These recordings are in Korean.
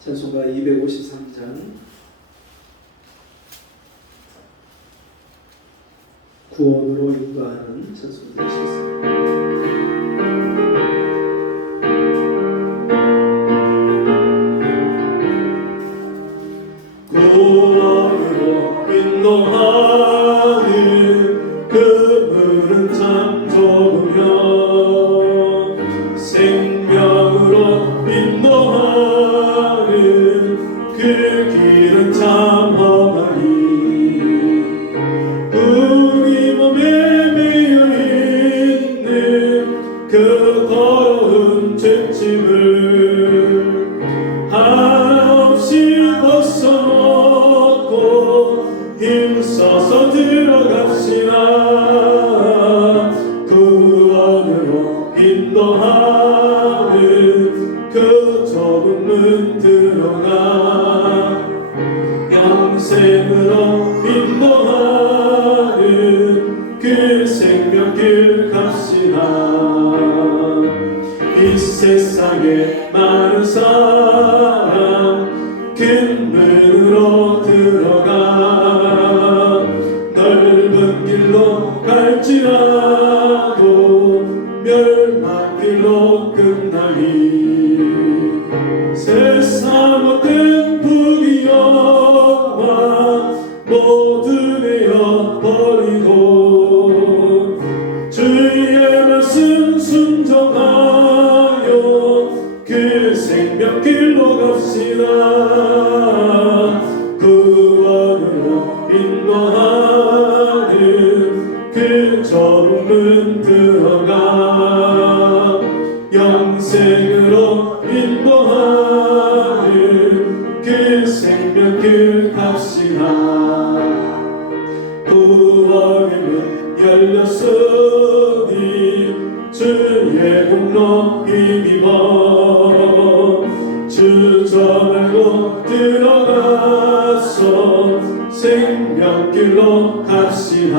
찬송가 253장 구원으로 인도하는 찬송가 되시겠습니다. 구원으로 인도하는 그분은 참 좋으며 생명으로 인도하는 그 길은 참 험하니 우리 몸에 매여 있는 그 더러운 죄짐을 한없이 벗어놓고 힘써서 들어갑시다. 구원으로 인도하는 그 좁은 문 들어가 영생으로 인도하는 그 생명길 갑시다. 이 세상에 많은 사람 큰 문으로 들어가 넓은 길로 갈지라도 멸망길로 끝나니 세상 모든 부귀영화 모두 내어버리고 주의 말씀 순종하여 그 생명길로 갑시다. 구원으로 인도하는 그 좁은 문 들어가 영생으로 인도하는 그 생명길 갑시다. 구원의 문 열렸으니 주의 공로 힘입어 주저말고 들어가서 생명길로 갑시다.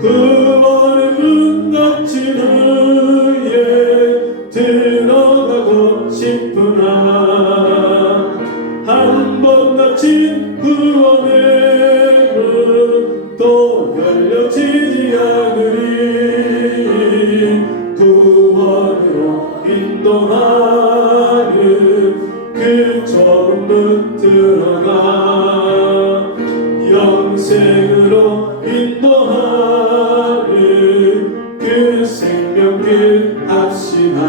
구원의 문 닫힌 후에 들어가고 싶으나 한 번 닫힌 구원의 문 또 열려지지 않으리. 구원으로 인도하는 그 좁은 문 들어가 영생으로 인도하는 그 생명길 갑시다.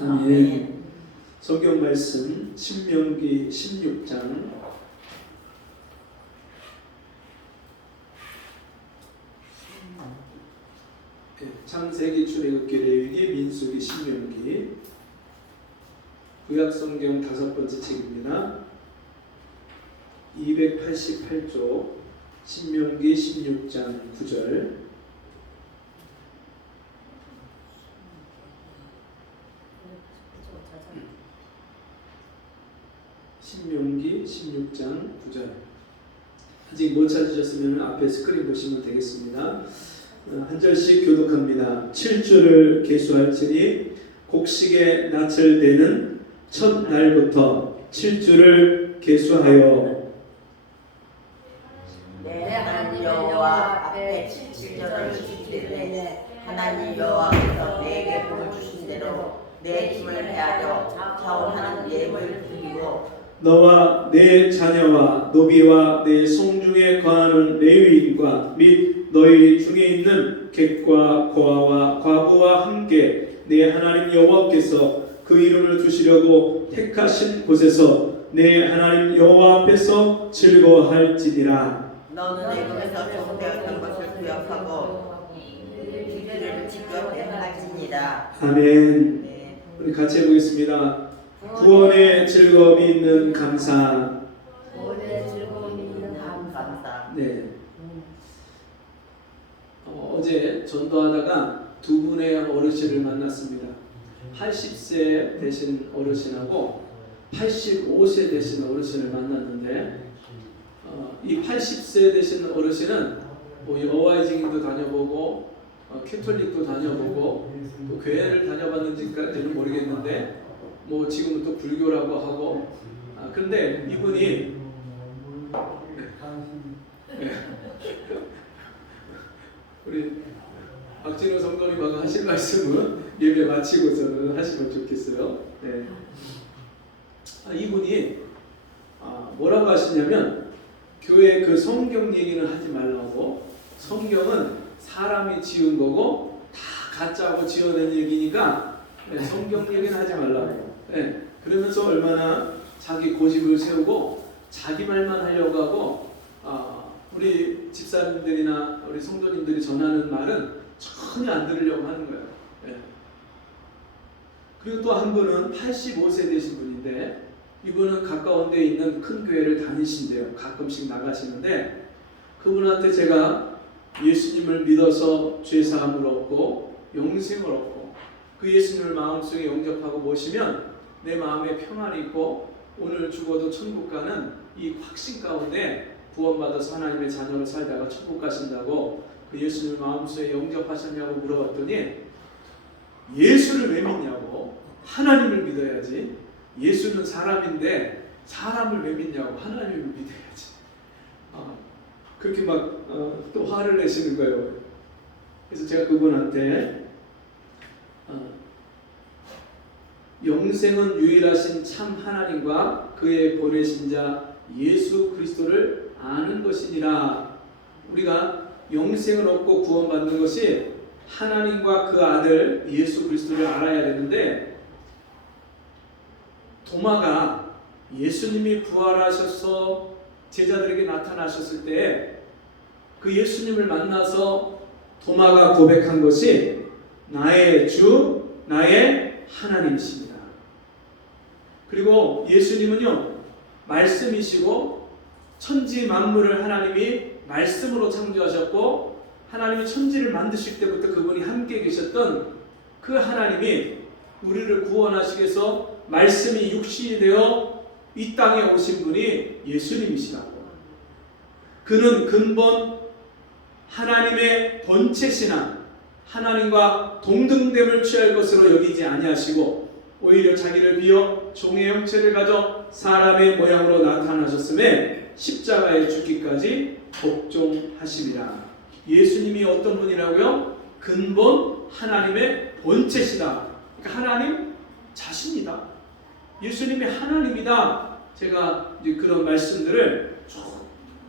아멘. 성경 말씀 신명기 16장 창세기, 출애굽기, 레위기, 민수기, 신명기 구약성경 5번째 책입니다. 288조 신명기 16장 9절 신명기 16장 9절 아직 못 찾으셨으면 앞에 스크린 보시면 되겠습니다. 한 절씩 교독합니다. 7주를 계수할지니 곡식에 낯을 대는 첫 날부터 7주를 계수하여 내 하나님 여호와 앞에 7절을 지킬 때는 하나님 여호와께서 내게 복을 주신 대로 내 힘을 헤아려 자원하는 예물을 드리고 너와 내 자녀와 노비와 내 송중에 거하는 레위인과 및 너희 중에 있는 객과 고아와 과부와 함께 내 하나님 여호와께서 그 이름을 두시려고 택하신 곳에서 내 하나님 여호와 앞에서 즐거워할지니라. 너는 애굽에서 종되었던 것을 기억하고 주기를 지켜 행할지니라. 아멘. 네. 우리 같이 해보겠습니다. 구원의 즐거움이 있는 감사. 구원의 즐거움이 있는 감사. 네. 어제 전도하다가 두 분의 어르신을 만났습니다. 80세 되신 어르신하고 85세 되신 어르신을 만났는데 이 80세 되신 어르신은 여호와의 증인도 다녀보고 캐톨릭도 다녀보고 또 교회를 다녀봤는지까지는 모르겠는데 뭐 지금은 또 불교라고 하고 그런데 이분이 우리 박진호 성도님하고 하실 말씀은 예배 마치고서는 하시면 좋겠어요. 네. 이분이 뭐라고 하시냐면 교회 그 성경 얘기는 하지 말라고, 성경은 사람이 지은 거고 다 가짜고 지어낸 얘기니까 성경 얘기는 하지 말라고. 그러면서 얼마나 자기 고집을 세우고 자기 말만 하려고 하고 우리 집사님들이나 우리 성도님들이 전하는 말은 전혀 안 들으려고 하는 거예요. 그리고 또 한 분은 85세 되신 분인데 이분은 가까운 데 있는 큰 교회를 다니신대요. 가끔씩 나가시는데 그분한테 제가 예수님을 믿어서 죄사함을 얻고 영생을 얻고 그 예수님을 마음속에 영접하고 모시면 내 마음에 평안이 있고 오늘 죽어도 천국 가는 이 확신 가운데 구원받아서 하나님의 자녀로 살다가 천국 가신다고 그 예수님을 마음속에 영접하셨냐고 물어봤더니 예수를 왜 믿냐고, 하나님을 믿어야지, 예수는 사람인데 사람을 왜 믿냐고, 하나님을 믿어야지. 그렇게 막 또 화를 내시는 거예요. 그래서 제가 그분한테 영생은 유일하신 참 하나님과 그의 보내신 자 예수 그리스도를 아는 것이니라. 우리가 영생을 얻고 구원받는 것이 하나님과 그 아들 예수 그리스도를 알아야 되는데, 도마가 예수님이 부활하셔서 제자들에게 나타나셨을 때 그 예수님을 만나서 도마가 고백한 것이 나의 주, 나의 하나님이십니다. 그리고 예수님은요, 말씀이시고 천지 만물을 하나님이 말씀으로 창조하셨고 하나님이 천지를 만드실 때부터 그분이 함께 계셨던 그 하나님이 우리를 구원하시기 위해서 말씀이 육신이 되어 이 땅에 오신 분이 예수님이시라고. 그는 근본 하나님의 본체시나 하나님과 동등됨을 취할 것으로 여기지 아니하시고 오히려 자기를 비어 종의 형체를 가져 사람의 모양으로 나타나셨음에 십자가에 죽기까지 복종하시리라. 예수님이 어떤 분이라고요? 근본 하나님의 본체시다. 그러니까 하나님 자신이다. 예수님이 하나님이다. 제가 이제 그런 말씀들을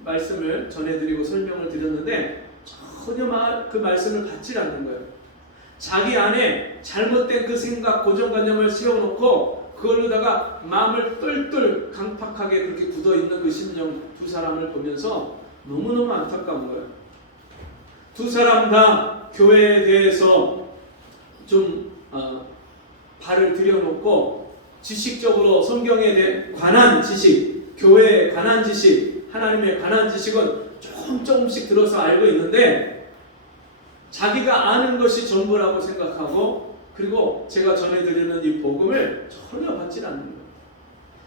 말씀을 전해드리고 설명을 드렸는데 전혀 그 말씀을 받지 않는 거예요. 자기 안에 잘못된 그 생각, 고정관념을 세워놓고 그걸로다가 마음을 똘똘 강팍하게 그렇게 굳어있는 그 심령 두 사람을 보면서 너무너무 안타까운 거예요. 두 사람 다 교회에 대해서 좀 발을 들여놓고 지식적으로 성경에 관한 지식, 교회에 관한 지식, 하나님에 관한 지식은 조금씩 들어서 알고 있는데 자기가 아는 것이 전부라고 생각하고 그리고 제가 전해드리는 이 복음을 전혀 받지 않는 거예요.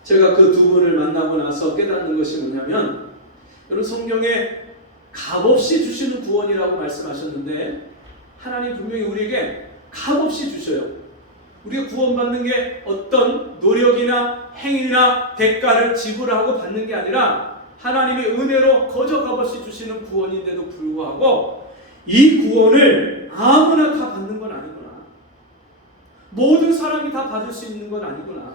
제가 그 두 분을 만나고 나서 깨닫는 것이 뭐냐면, 여러분 성경에 값없이 주시는 구원이라고 말씀하셨는데 하나님 분명히 우리에게 값없이 주셔요. 우리가 구원받는 게 어떤 노력이나 행위나 대가를 지불하고 받는 게 아니라 하나님이 은혜로 거저 값없이 주시는 구원인데도 불구하고 이 구원을 아무나 다 받는 건 아니구나. 모든 사람이 다 받을 수 있는 건 아니구나.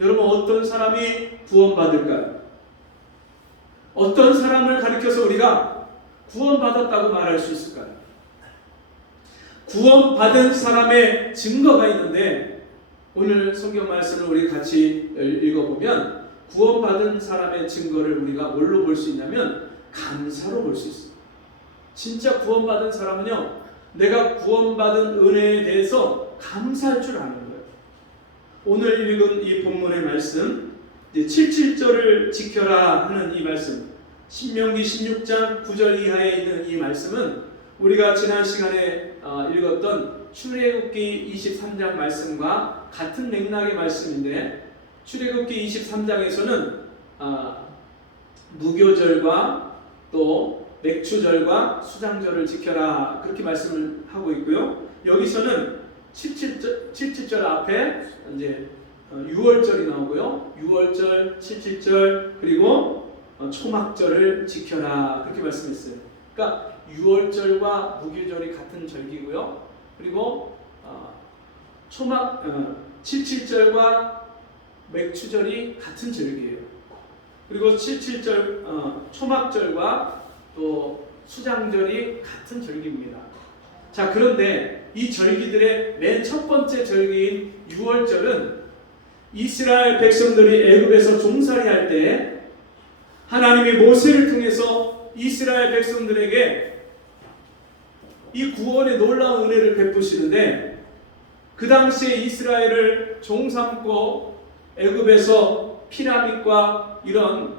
여러분 어떤 사람이 구원받을까요? 어떤 사람을 가리켜서 우리가 구원받았다고 말할 수 있을까요? 구원받은 사람의 증거가 있는데 오늘 성경 말씀을 우리 같이 읽어보면 구원받은 사람의 증거를 우리가 뭘로 볼 수 있냐면 감사로 볼 수 있어요. 진짜 구원받은 사람은요, 내가 구원받은 은혜에 대해서 감사할 줄 아는 거예요. 오늘 읽은 이 본문의 말씀 77절을 지켜라 하는 이 말씀, 신명기 16장 9절 이하에 있는 이 말씀은 우리가 지난 시간에 읽었던 출애굽기 23장 말씀과 같은 맥락의 말씀인데, 출애굽기 23장에서는 무교절과 또 맥추절과 수장절을 지켜라 그렇게 말씀을 하고 있고요. 여기서는 77절 앞에 이제 6월절이 나오고요. 6월절, 77절 그리고 초막절을 지켜라 그렇게 말씀했어요. 그러니까 6월절과 무교절이 같은 절기고요. 그리고 77절과 맥추절이 같은 절기예요. 그리고 77절 초막절과 또 수장절이 같은 절기입니다. 자, 그런데 이 절기들의 맨 첫 번째 절기인 6월절은 이스라엘 백성들이 애굽에서 종살이할 때 하나님이 모세를 통해서 이스라엘 백성들에게 이 구원의 놀라운 은혜를 베푸시는데, 그 당시에 이스라엘을 종삼고 애굽에서 피라밋과 이런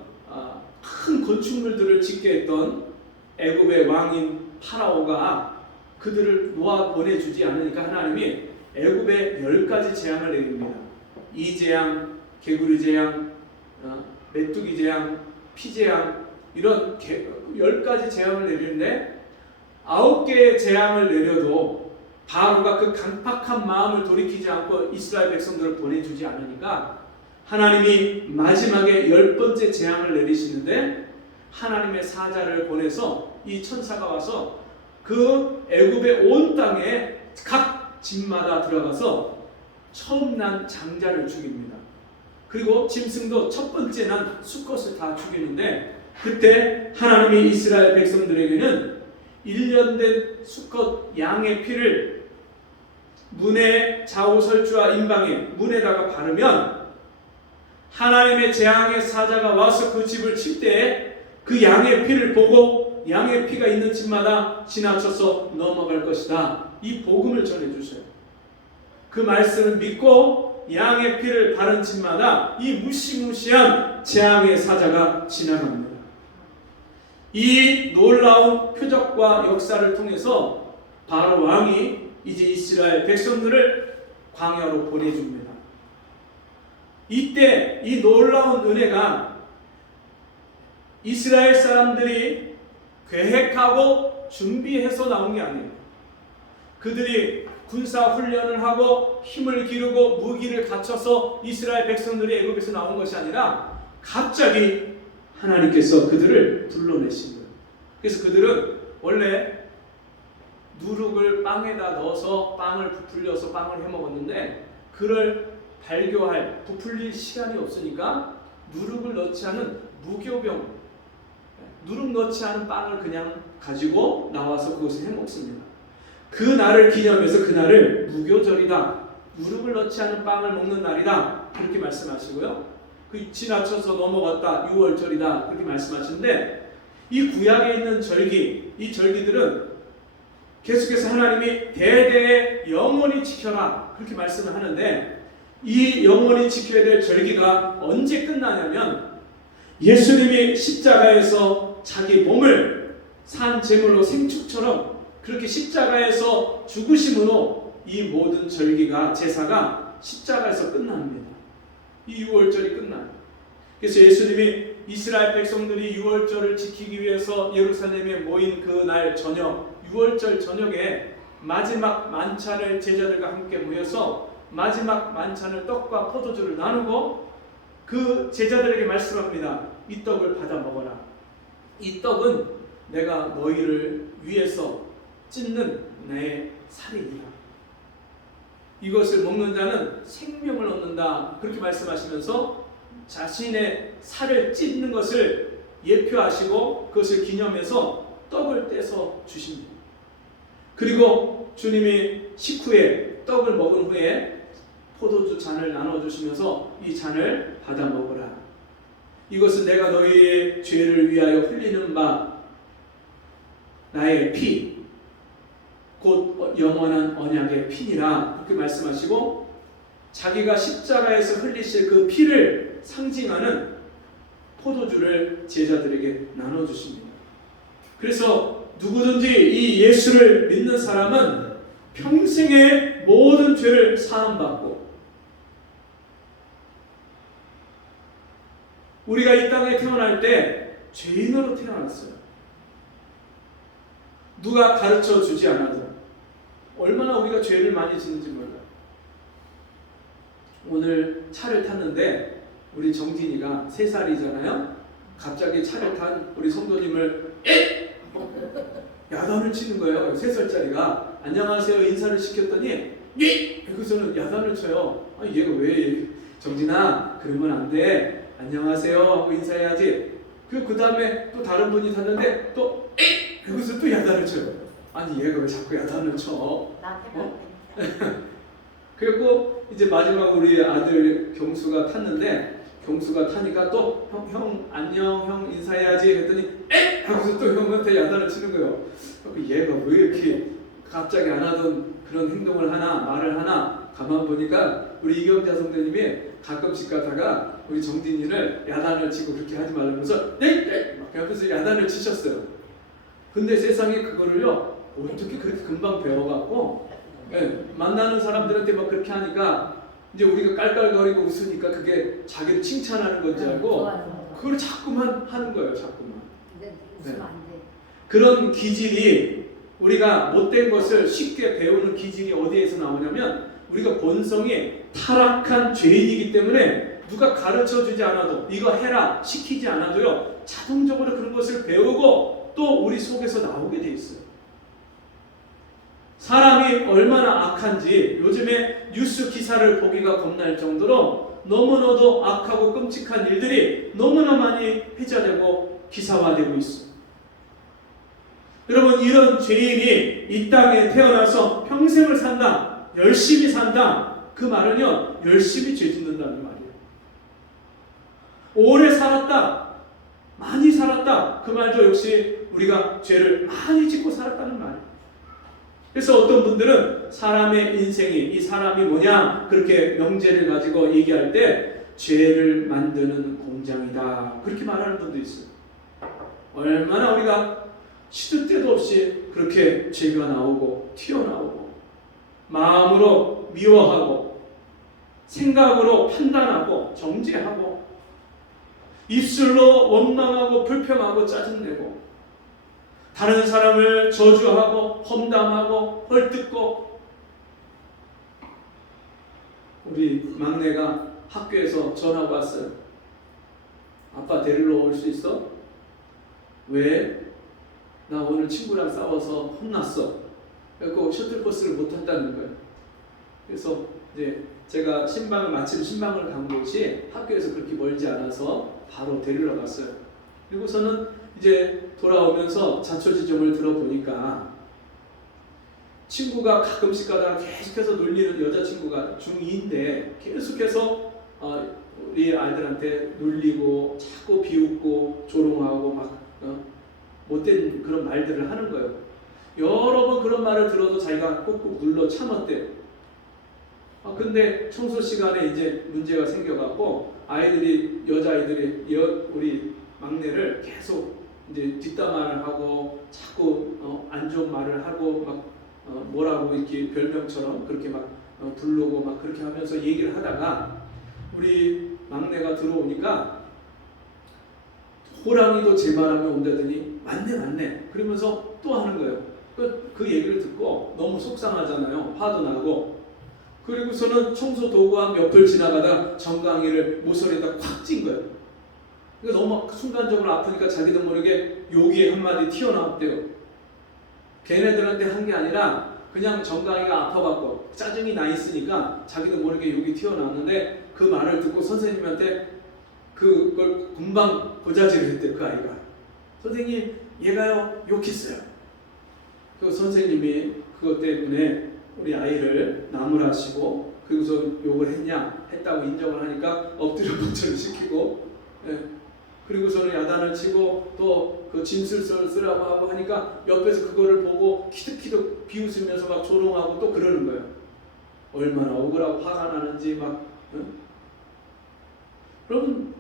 큰 건축물들을 짓게 했던 애굽의 왕인 파라오가 그들을 놓아 보내주지 않으니까 하나님이 애굽에 10가지 재앙을 내립니다. 이재앙, 개구리 재앙, 메뚜기 재앙, 피재앙, 이런 10가지 재앙을 내리는데 9개의 재앙을 내려도 바로가 그 강팍한 마음을 돌이키지 않고 이스라엘 백성들을 보내주지 않으니까 하나님이 마지막에 10번째 재앙을 내리시는데 하나님의 사자를 보내서 이 천사가 와서 그 애굽의 온 땅에 각 집마다 들어가서 처음 난 장자를 죽입니다. 그리고 짐승도 첫 번째 난 수컷을 다 죽이는데, 그때 하나님이 이스라엘 백성들에게는 1년 된 수컷 양의 피를 문의 좌우 설주와 임방에 문에다가 바르면 하나님의 재앙의 사자가 와서 그 집을 칠 때 그 양의 피를 보고 양의 피가 있는 집마다 지나쳐서 넘어갈 것이다. 이 복음을 전해주셔요. 그 말씀을 믿고 양의 피를 바른 집마다 이 무시무시한 재앙의 사자가 지나갑니다. 이 놀라운 표적과 역사를 통해서 바로 왕이 이제 이스라엘 백성들을 광야로 보내줍니다. 이때 이 놀라운 은혜가 이스라엘 사람들이 계획하고 준비해서 나온 게 아니에요. 그들이 군사 훈련을 하고 힘을 기르고 무기를 갖춰서 이스라엘 백성들이 애굽에서 나온 것이 아니라 갑자기 하나님께서 그들을 불러내신 거예요. 그래서 그들은 원래 누룩을 빵에다 넣어서 빵을 부풀려서 빵을 해먹었는데, 그를 발교할 부풀릴 시간이 없으니까 누룩을 넣지 않은 무교병, 누룩 넣지 않은 빵을 그냥 가지고 나와서 그것을 해먹습니다. 그 날을 기념해서 그날을 무교절이다, 누룩을 넣지 않은 빵을 먹는 날이다 그렇게 말씀하시고요. 그 지나쳐서 넘어갔다 6월절이다 그렇게 말씀하시는데, 이 구약에 있는 절기, 이 절기들은 계속해서 하나님이 대대에 영원히 지켜라 그렇게 말씀을 하는데, 이 영원히 지켜야 될 절기가 언제 끝나냐면 예수님이 십자가에서 자기 몸을 산 제물로 생축처럼 그렇게 십자가에서 죽으심으로 이 모든 절기가, 제사가 십자가에서 끝납니다. 이 6월절이 끝나요. 그래서 예수님이 이스라엘 백성들이 6월절을 지키기 위해서 예루살렘에 모인 그날 저녁, 6월절 저녁에 마지막 만찬을 제자들과 함께 모여서 마지막 만찬을 떡과 포도주를 나누고 그 제자들에게 말씀합니다. 이 떡을 받아 먹어라. 이 떡은 내가 너희를 위해서 찢는 내 살이니라. 이것을 먹는 자는 생명을 얻는다 그렇게 말씀하시면서 자신의 살을 찢는 것을 예표하시고 그것을 기념해서 떡을 떼서 주십니다. 그리고 주님이 식후에 떡을 먹은 후에 포도주 잔을 나눠주시면서 이 잔을 받아 먹으라. 이것은 내가 너희의 죄를 위하여 흘리는 바 나의 피, 곧 영원한 언약의 피니라 그렇게 말씀하시고, 자기가 십자가에서 흘리실 그 피를 상징하는 포도주를 제자들에게 나눠주십니다. 그래서 누구든지 이 예수를 믿는 사람은 평생의 모든 죄를 사함받고, 우리가 이 땅에 태어날 때 죄인으로 태어났어요. 누가 가르쳐 주지 않아도 얼마나 우리가 죄를 많이 짓는지 몰라요. 오늘 차를 탔는데 우리 정진이가 3살이잖아요. 갑자기 차를 탄 우리 성도님을 야단을 치는 거예요. 3살짜리가 안녕하세요 인사를 시켰더니 여기서는 야단을 쳐요. 아니 얘가 왜 정진아 그러면 안 돼. 안녕하세요 하고 인사해야지. 그 다음에 또 다른 분이 탔는데 또 여기서 또 야단을 쳐요. 아니 얘가 왜 자꾸 야단을 쳐? 그리고 이제 마지막 우리 아들 경수가 탔는데 경수가 타니까 또 형 안녕 형 인사해야지 했더니 하고서 또 형한테 야단을 치는 거예요. 얘가 왜 이렇게 갑자기 안 하던 그런 행동을 하나 말을 하나 가만 보니까 우리 이경자 성도님이 가끔씩 가다가 우리 정진이를 야단을 치고 그렇게 하지 말라면서 네! 막 하면서 야단을 치셨어요. 근데 세상에 그거를요 어떻게 그렇게 금방 배워갖고 만나는 사람들한테 막 그렇게 하니까 이제 우리가 깔깔거리고 웃으니까 그게 자기를 칭찬하는 건지 알고 그걸 자꾸만 하는 거예요. 자꾸만. 웃으면 안 돼. 그런 기질이 우리가 못된 것을 쉽게 배우는 기질이 어디에서 나오냐면 우리가 본성이 타락한 죄인이기 때문에 누가 가르쳐주지 않아도 이거 해라 시키지 않아도요 자동적으로 그런 것을 배우고 또 우리 속에서 나오게 돼 있어요. 사람이 얼마나 악한지 요즘에 뉴스 기사를 보기가 겁날 정도로 너무나도 악하고 끔찍한 일들이 너무나 많이 회자되고 기사화되고 있어요. 여러분 이런 죄인이 이 땅에 태어나서 평생을 산다, 열심히 산다 그 말은요 열심히 죄 짓는다는 말이에요. 오래 살았다, 많이 살았다 그 말도 역시 우리가 죄를 많이 짓고 살았다는 말이에요. 그래서 어떤 분들은 사람의 인생이 이 사람이 뭐냐 그렇게 명제를 가지고 얘기할 때 죄를 만드는 공장이다 그렇게 말하는 분도 있어요. 얼마나 우리가 시도 때도 없이 그렇게 죄가 나오고 튀어나오고 마음으로 미워하고 생각으로 판단하고 정죄하고 입술로 원망하고 불평하고 짜증내고 다른 사람을 저주하고 험담하고 헐뜯고. 우리 막내가 학교에서 전화가 왔어요. 아빠 데리러 올 수 있어? 왜? 나 오늘 친구랑 싸워서 혼났어. 그래서 셔틀버스를 못 탄다는 거예요. 그래서 이제 제가 마침 신방을 간 곳이 학교에서 그렇게 멀지 않아서 바로 데리러 갔어요. 그리고서는 이제 돌아오면서 자초지종을 들어보니까 친구가 가끔씩 가다가 계속해서 놀리는 여자친구가 중2인데 계속해서 우리 아이들한테 놀리고 자꾸 비웃고 조롱하고 막 못된 그런 말들을 하는 거예요. 여러 번 그런 말을 들어도 자기가 꾹꾹 눌러 참았대요. 근데 청소 시간에 이제 문제가 생겨갖고 여자아이들이 우리 막내를 계속 이제 뒷담화를 하고 자꾸 안 좋은 말을 하고 막 뭐라고 이렇게 별명처럼 그렇게 막 부르고 막 그렇게 하면서 얘기를 하다가 우리 막내가 들어오니까 호랑이도 제 말하면 온다더니 맞네 그러면서 또 하는 거예요. 그 얘기를 듣고 너무 속상하잖아요. 화도 나고. 그리고서는 청소 도구함 옆을 지나가다 정강이를 모서리에다 콱 찐 거예요. 그러니까 너무 순간적으로 아프니까 자기도 모르게 욕이 한마디 튀어나왔대요. 걔네들한테 한 게 아니라 그냥 정강이가 아파갖고 짜증이 나 있으니까 자기도 모르게 욕이 튀어나왔는데 그 말을 듣고 선생님한테 그걸 금방 고자질을 했대. 그 아이가. 선생님 얘가요 욕했어요. 그 선생님이 그것 때문에 우리 아이를 나무라시고 그리고서 욕을 했다고 인정을 하니까 엎드려 번쩍을 시키고 그리고서는 야단을 치고 또 그 짐슬 쓰라고 하고 하니까 옆에서 그거를 보고 키득키득 비웃으면서 막 조롱하고 또 그러는 거예요. 얼마나 억울하고 화가 나는지 막. 여러분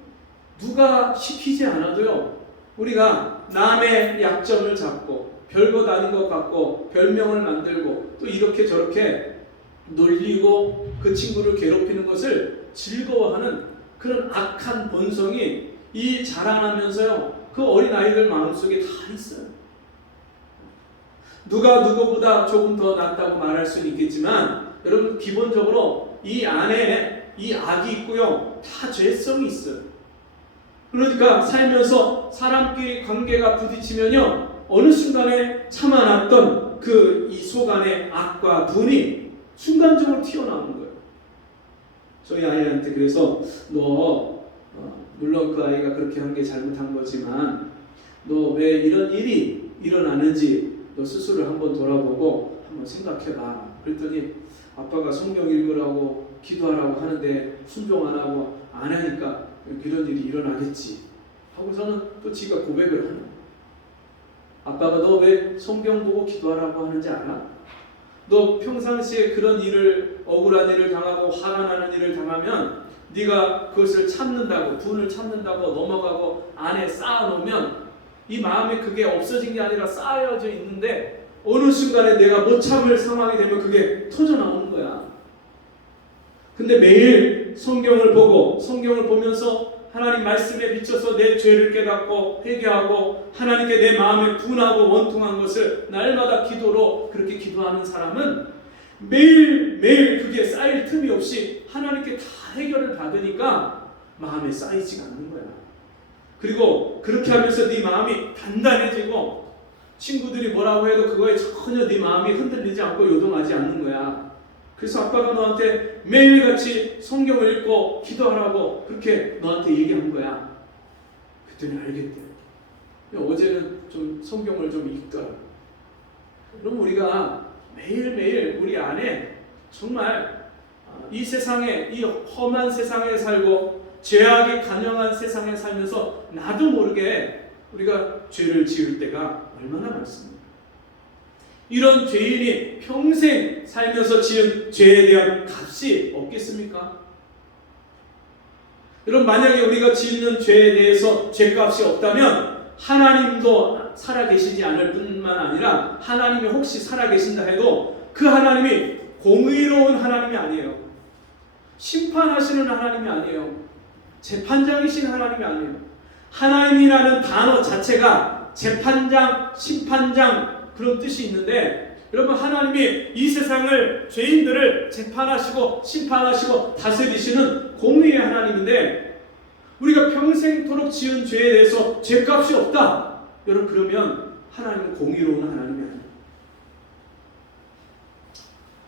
누가 시키지 않아도요 우리가 남의 약점을 잡고 별것 아닌 것 같고 별명을 만들고 또 이렇게 저렇게 놀리고 그 친구를 괴롭히는 것을 즐거워하는 그런 악한 본성이 이 자라나면서요 그 어린 아이들 마음속에 다 있어요. 누가 누구보다 조금 더 낫다고 말할 수는 있겠지만 여러분 기본적으로 이 안에 이 악이 있고요. 다 죄성이 있어요. 그러니까 살면서 사람끼리 관계가 부딪히면요. 어느 순간에 참아놨던 그 이 속 안에 악과 분이 순간적으로 튀어나오는 거예요. 저희 아이한테 그래서 너 물론 그 아이가 그렇게 한 게 잘못한 거지만 너 왜 이런 일이 일어나는지 너 스스로를 한번 돌아보고 한번 생각해봐. 그랬더니 아빠가 성경 읽으라고 기도하라고 하는데 순종 안 하고 안 하니까 그런 일이 일어나겠지 하고서는 또 지가 고백을 하는 거야. 아빠가 너 왜 성경 보고 기도하라고 하는지 알아? 너 평상시에 그런 일을 억울한 일을 당하고 화가 나는 일을 당하면 네가 그것을 참는다고 분을 참는다고 넘어가고 안에 쌓아놓으면 이 마음에 그게 없어진 게 아니라 쌓여져 있는데 어느 순간에 내가 못 참을 상황이 되면 그게 터져 나오는 거야. 근데 매일 성경을 보고 성경을 보면서 하나님 말씀에 비춰서 내 죄를 깨닫고 회개하고 하나님께 내 마음에 분하고 원통한 것을 날마다 기도로 그렇게 기도하는 사람은 매일매일 그게 쌓일 틈이 없이 하나님께 다 해결을 받으니까 마음에 쌓이지가 않는 거야. 그리고 그렇게 하면서 네 마음이 단단해지고 친구들이 뭐라고 해도 그거에 전혀 네 마음이 흔들리지 않고 요동하지 않는 거야. 그래서 아빠가 너한테 매일같이 성경을 읽고 기도하라고 그렇게 너한테 얘기한 거야. 그때는 알겠대. 어제는 좀 성경을 좀 읽더라. 그럼 우리가 매일매일 우리 안에 정말 이 세상에 이 험한 세상에 살고 죄악이 간영한 세상에 살면서 나도 모르게 우리가 죄를 지을 때가 얼마나 많습니까? 이런 죄인이 평생 살면서 지은 죄에 대한 값이 없겠습니까? 여러분 만약에 우리가 짓는 죄에 대해서 죄값이 없다면 하나님도 살아계시지 않을 뿐만 아니라 하나님이 혹시 살아계신다 해도 그 하나님이 공의로운 하나님이 아니에요. 심판하시는 하나님이 아니에요. 재판장이신 하나님이 아니에요. 하나님이라는 단어 자체가 재판장, 심판장 그런 뜻이 있는데 여러분 하나님이 이 세상을 죄인들을 재판하시고 심판하시고 다스리시는 공의의 하나님인데 우리가 평생토록 지은 죄에 대해서 죄값이 없다. 여러분 그러면 하나님은 공의로운 하나님이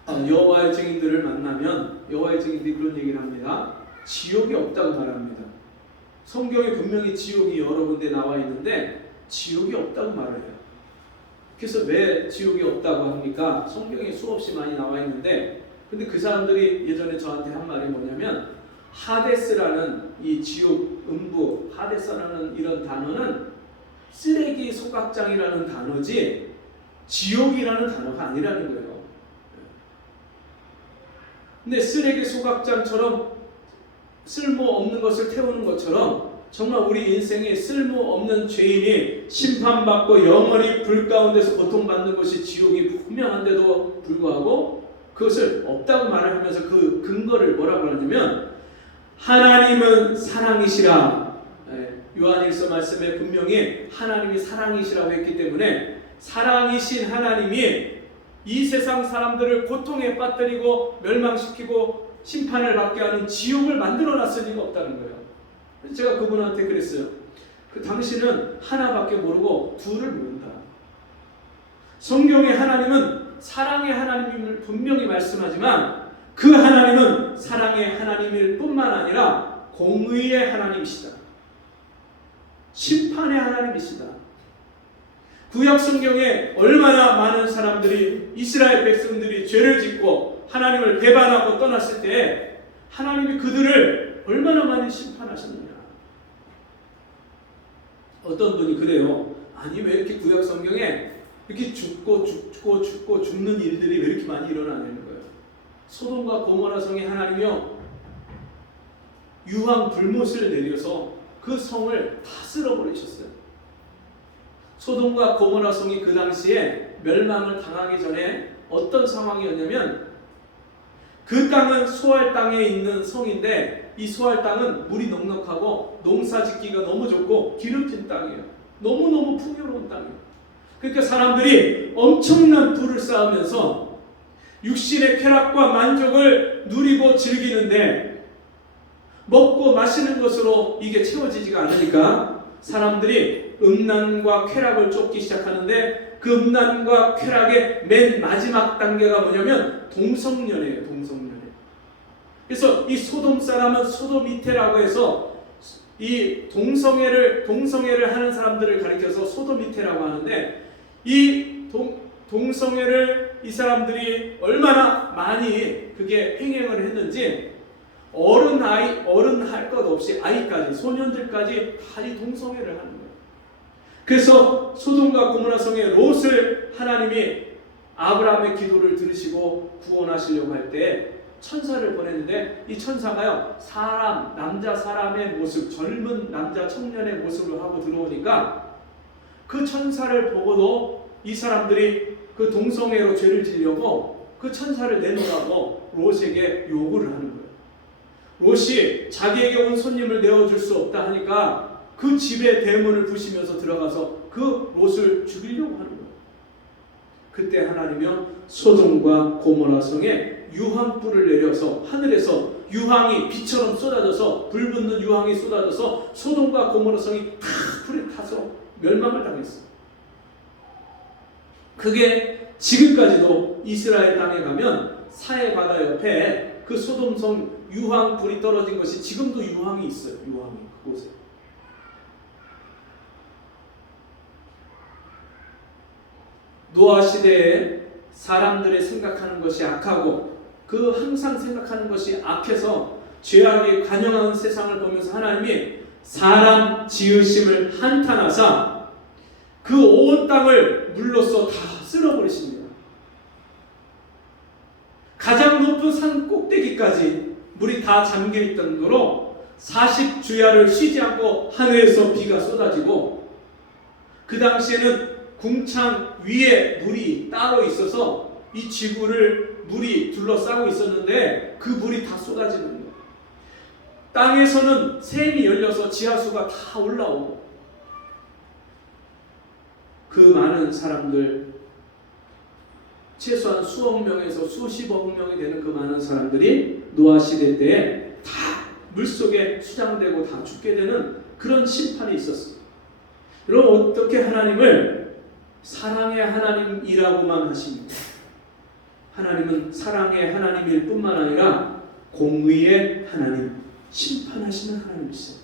아니에요. 여호와의 증인들을 만나면 여호와의 증인들이 그런 얘기를 합니다. 지옥이 없다고 말합니다. 성경에 분명히 지옥이 여러 군데 나와 있는데 지옥이 없다고 말해요. 그래서 왜 지옥이 없다고 합니까? 성경에 수없이 많이 나와 있는데 근데 그 사람들이 예전에 저한테 한 말이 뭐냐면 하데스라는 이 지옥 음부 하데스라는 이런 단어는 쓰레기 소각장이라는 단어지 지옥이라는 단어가 아니라는 거예요. 근데 쓰레기 소각장처럼 쓸모없는 것을 태우는 것처럼 정말 우리 인생에 쓸모없는 죄인이 심판받고 영원히 불 가운데서 고통받는 것이 지옥이 분명한데도 불구하고 그것을 없다고 말을 하면서 그 근거를 뭐라고 하냐면 하나님은 사랑이시라. 요한일서 말씀에 분명히 하나님이 사랑이시라고 했기 때문에 사랑이신 하나님이 이 세상 사람들을 고통에 빠뜨리고 멸망시키고 심판을 받게 하는 지옥을 만들어놨을 리가 없다는 거예요. 제가 그분한테 그랬어요. 당신은 하나밖에 모르고 둘을 모른다. 성경의 하나님은 사랑의 하나님임을 분명히 말씀하지만 그 하나님은 사랑의 하나님일 뿐만 아니라 공의의 하나님이시다. 심판의 하나님이시다. 구약 성경에 얼마나 많은 사람들이 이스라엘 백성들이 죄를 짓고 하나님을 배반하고 떠났을 때 하나님이 그들을 얼마나 많이 심판하셨느냐. 어떤 분이 그래요. 아니 왜 이렇게 구약 성경에 이렇게 죽고 죽는 일들이 왜 이렇게 많이 일어나는 거예요. 소돔과 고모라 성에 하나님이요 유황 불못을 내려서 그 성을 다 쓸어버리셨어요. 소돔과 고모라 성이 그 당시에 멸망을 당하기 전에 어떤 상황이었냐면 그 땅은 소알 땅에 있는 성인데 이 소알 땅은 물이 넉넉하고 농사 짓기가 너무 좋고 기름진 땅이에요. 너무너무 풍요로운 땅이에요. 그러니까 사람들이 엄청난 부를 쌓으면서 육신의 쾌락과 만족을 누리고 즐기는데 먹고 마시는 것으로 이게 채워지지가 않으니까 사람들이 음란과 쾌락을 쫓기 시작하는데 그 음란과 쾌락의 맨 마지막 단계가 뭐냐면 동성연애예요. 동성연애. 그래서 이 소돔 사람은 소도미테라고 해서 이 동성애를 하는 사람들을 가리켜서 소도미테라고 하는데 이 동성애를 이 사람들이 얼마나 많이 그게 횡행을 했는지 어른 할 것 없이 아이까지 소년들까지 다 이 동성애를 하는 거예요. 그래서 소돔과 고모라 성의 롯을 하나님이 아브라함의 기도를 들으시고 구원하시려고 할 때 천사를 보냈는데 이 천사가요 남자 사람의 모습, 젊은 남자 청년의 모습을 하고 들어오니까 그 천사를 보고도 이 사람들이 그 동성애로 죄를 지려고 그 천사를 내놓으라고 롯에게 요구를 하는 거예요. 롯이 자기에게 온 손님을 내어줄 수 없다 하니까 그 집의 대문을 부시면서 들어가서 그 롯을 죽이려고 하는 거예요. 그때 하나님이요 소돔과 고모라 성에 유황불을 내려서 하늘에서 유황이 비처럼 쏟아져서 불붙는 유황이 쏟아져서 소돔과 고모라 성이 다 불에 타서 멸망을 당했어요. 그게 지금까지도 이스라엘 땅에 가면 사해 바다 옆에 그 소돔성 유황불이 떨어진 것이 지금도 유황이 있어요. 유황이 그곳에. 노아 시대에 사람들의 생각하는 것이 악하고 그 항상 생각하는 것이 악해서 죄악이 관영한 세상을 보면서 하나님이 사람 지으심을 한탄하사 그 온 땅을 물로써 다 쓸어버리십니다. 가장 높은 산 꼭대기까지 물이 다 잠길 정도로 40주야를 쉬지 않고 하늘에서 비가 쏟아지고 그 당시에는 궁창 위에 물이 따로 있어서 이 지구를 물이 둘러싸고 있었는데 그 물이 다 쏟아지는 거예요. 땅에서는 샘이 열려서 지하수가 다 올라오고 그 많은 사람들 최소한 수억 명에서 수십억 명이 되는 그 많은 사람들이 노아 시대 때에 다 물속에 수장되고 다 죽게 되는 그런 심판이 있었어요. 여러분 어떻게 하나님을 사랑의 하나님이라고만 하십니까? 하나님은 사랑의 하나님일 뿐만 아니라 공의의 하나님, 심판하시는 하나님이세요.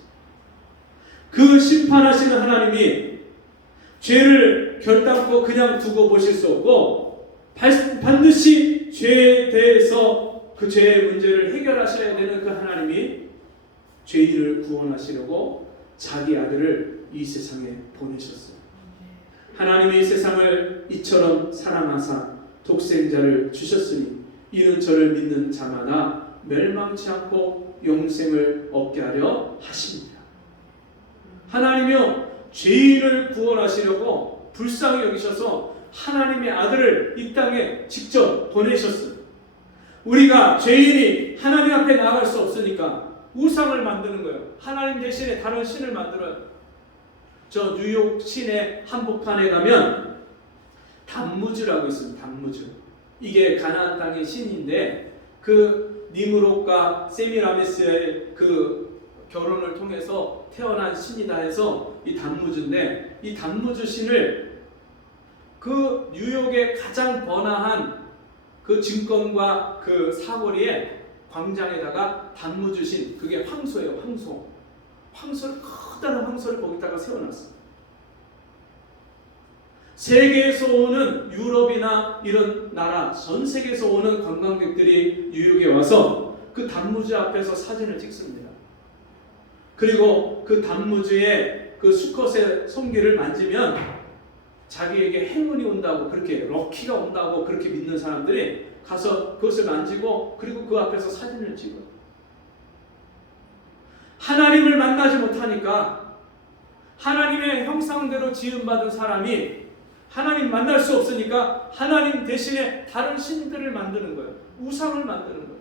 그 심판하시는 하나님이 죄를 결단코 그냥 두고 보실 수 없고 반드시 죄에 대해서 그 죄의 문제를 해결하셔야 되는 그 하나님이 죄인을 구원하시려고 자기 아들을 이 세상에 보내셨어요. 하나님이 이 세상을 이처럼 사랑하사 독생자를 주셨으니 이는 저를 믿는 자마다 멸망치 않고 영생을 얻게 하려 하십니다. 하나님이요 죄인을 구원하시려고 불쌍히 여기셔서 하나님의 아들을 이 땅에 직접 보내셨어요. 우리가 죄인이 하나님 앞에 나아갈 수 없으니까 우상을 만드는 거예요. 하나님 대신에 다른 신을 만들어요. 저 뉴욕 시내 한복판에 가면 단무즈라고 있습니다. 단무즈. 이게 가나안 땅의 신인데 그 니므롯과 세미라메스의 그 결혼을 통해서 태어난 신이다 해서 이 단무즈인데 이 단무즈 신을 그 뉴욕의 가장 번화한 그 증권과 그 사거리에 광장에다가 단무즈 신, 그게 황소예요. 황소를 커다란 황소를 거기다가 세워놨어요. 세계에서 오는 유럽이나 이런 나라 전 세계에서 오는 관광객들이 뉴욕에 와서 그 단무즈 앞에서 사진을 찍습니다. 그리고 그 단무즈의 그 수컷의 성기를 만지면 자기에게 행운이 온다고, 그렇게 럭키가 온다고 그렇게 믿는 사람들이 가서 그것을 만지고 그리고 그 앞에서 사진을 찍어요. 하나님을 만나지 못하니까 하나님의 형상대로 지음받은 사람이 하나님 만날 수 없으니까 하나님 대신에 다른 신들을 만드는 거예요. 우상을 만드는 거예요.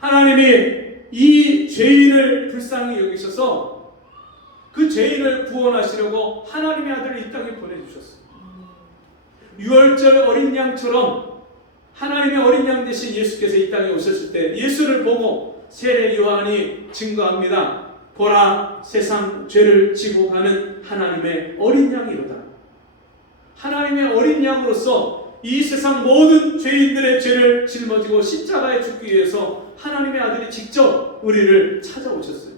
하나님이 이 죄인을 불쌍히 여기셔서 그 죄인을 구원하시려고 하나님의 아들을 이 땅에 보내주셨어요. 유월절 어린 양처럼 하나님의 어린 양 대신 예수께서 이 땅에 오셨을 때 예수를 보고 세례 요한이 증거합니다. 보라, 세상 죄를 지고 가는 하나님의 어린 양이로다. 하나님의 어린 양으로서 이 세상 모든 죄인들의 죄를 짊어지고 십자가에 죽기 위해서 하나님의 아들이 직접 우리를 찾아오셨어요.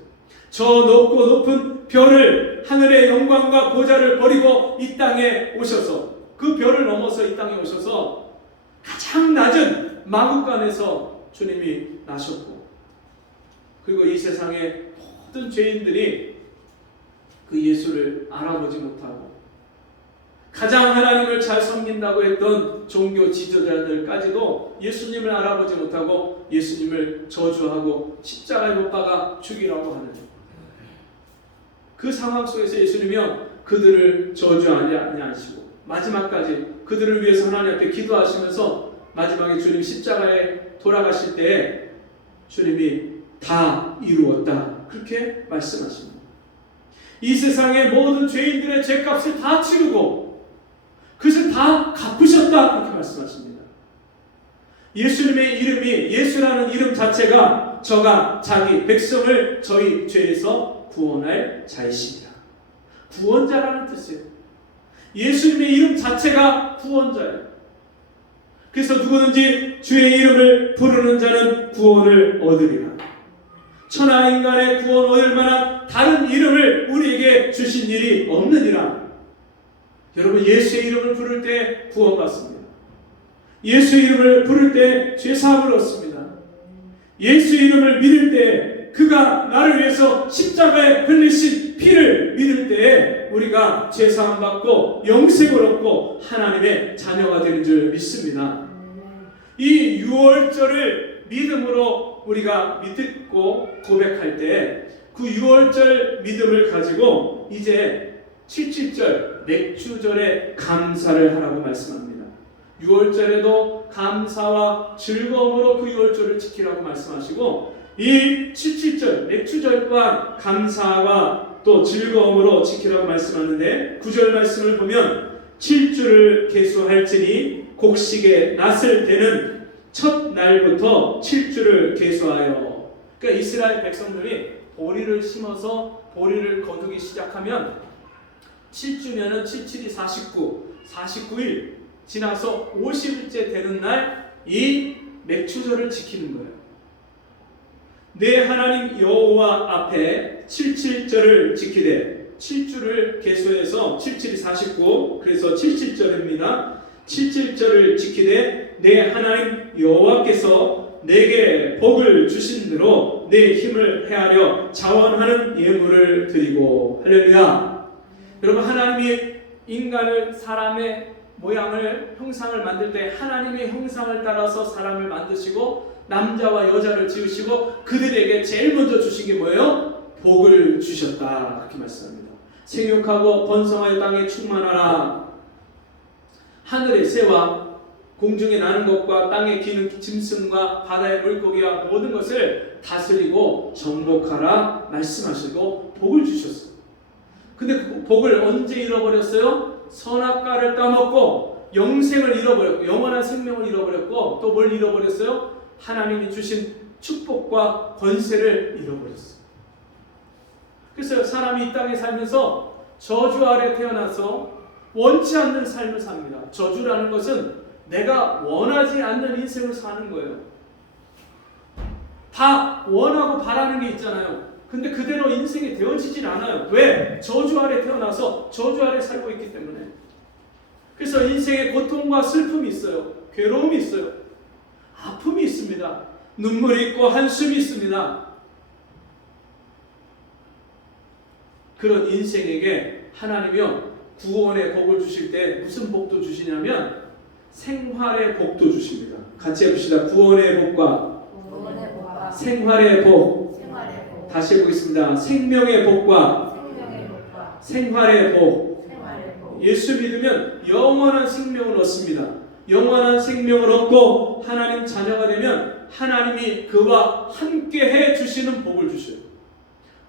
저 높고 높은 별을, 하늘의 영광과 보좌를 버리고 이 땅에 오셔서, 그 별을 넘어서 이 땅에 오셔서 가장 낮은 마구간에서 주님이 나셨고, 그리고 이 세상의 모든 죄인들이 그 예수를 알아보지 못하고 가장 하나님을 잘 섬긴다고 했던 종교 지도자들까지도 예수님을 알아보지 못하고 예수님을 저주하고 십자가에 못 박아 죽이라고 하는 그 상황 속에서 예수님이요 그들을 저주하지 아니하시고 마지막까지 그들을 위해서 하나님 앞에 기도하시면서 마지막에 주님 십자가에 돌아가실 때 주님이 다 이루었다 그렇게 말씀하십니다. 이 세상의 모든 죄인들의 죄값을 다 치르고 그것을 다 갚으셨다 그렇게 말씀하십니다. 예수님의 이름이, 예수라는 이름 자체가 저가 자기 백성을 저희 죄에서 구원할 자이십니다. 구원자라는 뜻이에요. 예수님의 이름 자체가 구원자예요. 그래서 누구든지 주의 이름을 부르는 자는 구원을 얻으리라. 천하 인간의 구원 얻을 만한 다른 이름을 우리에게 주신 일이 없느니라. 여러분, 예수의 이름을 부를 때 구원받습니다. 예수의 이름을 부를 때 죄사함을 얻습니다. 예수의 이름을 믿을 때 그가 나를 위해서 십자가에 흘리신 피를 믿을 때 우리가 죄사함 받고 영생을 얻고 하나님의 자녀가 되는 줄 믿습니다. 이 유월절을 믿음으로 우리가 믿고 고백할 때 그 유월절 믿음을 가지고 이제 77절 맥주절에 감사를 하라고 말씀합니다. 유월절에도 감사와 즐거움으로 그 유월절을 지키라고 말씀하시고 이 77절 맥주절 또한 감사와 또 즐거움으로 지키라고 말씀하는데 9절 말씀을 보면 7주를 계수할지니 곡식에 낫을 때는 첫 날부터 7주를 계수하여. 그러니까 이스라엘 백성들이 보리를 심어서 보리를 거두기 시작하면 7주면은 77이 49일 지나서 50일째 되는 날 이 맥추절을 지키는 거예요. 내 하나님 여호와 앞에 77절을 지키되 7주를 계수해서 77이 49 그래서 77절입니다. 77절을 지키되 내 하나님 여호와께서 내게 복을 주신 대로 내 힘을 헤아려 자원하는 예물을 드리고. 할렐루야. 여러분, 하나님이 인간을 사람의 모양을 형상을 만들 때 하나님의 형상을 따라서 사람을 만드시고 남자와 여자를 지으시고 그들에게 제일 먼저 주신 게 뭐예요? 복을 주셨다 그렇게 말씀합니다. 생육하고 번성하여 땅에 충만하라. 하늘의 새와 공중에 나는 것과 땅에 기는 짐승과 바다의 물고기와 모든 것을 다스리고 정복하라 말씀하시고 복을 주셨어요. 근데 그 복을 언제 잃어버렸어요? 선악과를 따먹고 영생을 잃어버렸고 영원한 생명을 잃어버렸고 또 뭘 잃어버렸어요? 하나님이 주신 축복과 권세를 잃어버렸어요. 그래서 사람이 이 땅에 살면서 저주 아래 태어나서 원치 않는 삶을 삽니다. 저주라는 것은 내가 원하지 않는 인생을 사는 거예요. 다 원하고 바라는 게 있잖아요. 근데 그대로 인생이 되어지질 않아요. 왜? 저주 아래 태어나서 저주 아래 살고 있기 때문에. 그래서 인생에 고통과 슬픔이 있어요. 괴로움이 있어요. 아픔이 있습니다. 눈물이 있고 한숨이 있습니다. 그런 인생에게 하나님이요 구원의 복을 주실 때 무슨 복도 주시냐면 생활의 복도 주십니다. 같이 해봅시다. 구원의 복과 생활의 복. 다시 해보겠습니다. 생명의 복과 생활의 복. 예수 믿으면 영원한 생명을 얻습니다. 영원한 생명을 얻고 하나님 자녀가 되면 하나님이 그와 함께 해 주시는 복을 주셔요.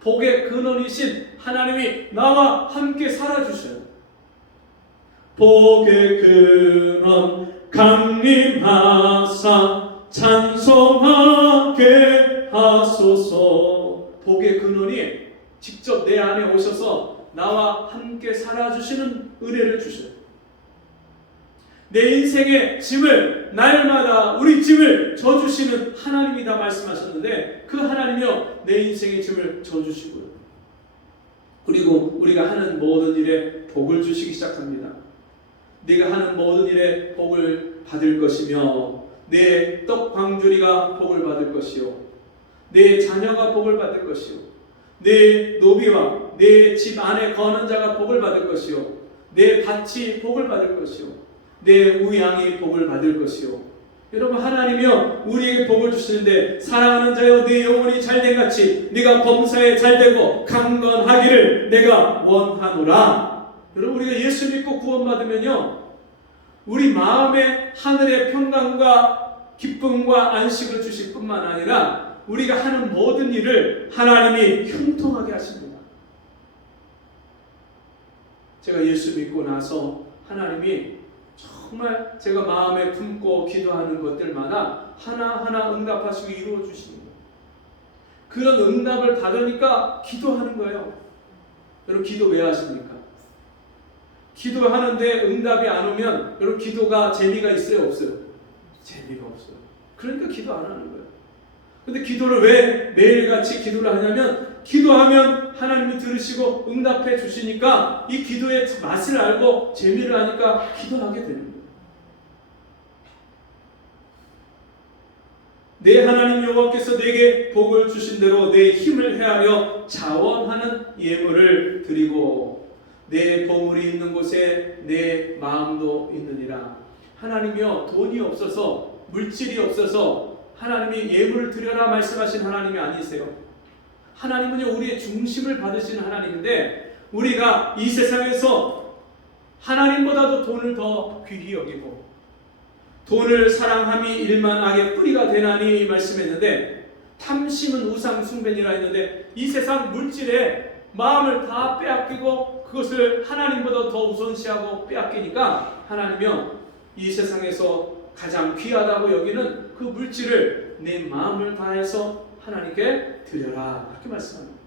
복의 근원이신 하나님이 나와 함께 살아주셔요. 복의 근원 강림하사 찬송하게 하소서. 복의 근원이 직접 내 안에 오셔서 나와 함께 살아주시는 은혜를 주셔요. 내 인생의 짐을 날마다 우리 짐을 져주시는 하나님이다 말씀하셨는데 그 하나님이요 내 인생의 짐을 져주시고요. 그리고 우리가 하는 모든 일에 복을 주시기 시작합니다. 네가 하는 모든 일에 복을 받을 것이며 내 떡방주리가 복을 받을 것이요 내 자녀가 복을 받을 것이요 내 노비와 내 집 안에 거하는 자가 복을 받을 것이요 내 밭이 복을 받을 것이요 내 우양이 복을 받을 것이요. 여러분 하나님이요 우리에게 복을 주시는데 사랑하는 자여 내 영혼이 잘된 같이 네가 범사에 잘되고 강건하기를 내가 원하노라. 여러분 우리가 예수 믿고 구원받으면요 우리 마음에 하늘의 평강과 기쁨과 안식을 주실 뿐만 아니라 우리가 하는 모든 일을 하나님이 형통하게 하십니다. 제가 예수 믿고 나서 하나님이 정말 제가 마음에 품고 기도하는 것들마다 하나하나 응답하시고 이루어 주시는 거예요. 그런 응답을 받으니까 기도하는 거예요. 여러분 기도 왜 하십니까? 기도하는데 응답이 안 오면 여러분 기도가 재미가 있어요? 없어요? 재미가 없어요. 그러니까 기도 안 하는 거예요. 근데 기도를 왜 매일같이 기도를 하냐면 기도하면 하나님이 들으시고 응답해 주시니까 이 기도의 맛을 알고 재미를 아니까 기도하게 되는 거예요. 내 하나님 여호와께서 내게 복을 주신 대로 내 힘을 헤아려 자원하는 예물을 드리고 내 보물이 있는 곳에 내 마음도 있느니라. 하나님이요 돈이 없어서 물질이 없어서 하나님이 예물을 드려라 말씀하신 하나님이 아니세요. 하나님은요 우리의 중심을 받으시는 하나님인데 우리가 이 세상에서 하나님보다도 돈을 더 귀히 여기고 돈을 사랑함이 일만 악의 뿌리가 되나니 말씀했는데 탐심은 우상 숭배니라 했는데 이 세상 물질에 마음을 다 빼앗기고 그것을 하나님보다 더 우선시하고 빼앗기니까 하나님이요 이 세상에서 가장 귀하다고 여기는 그 물질을 내 마음을 다해서 하나님께 드려라 그렇게 말씀합니다.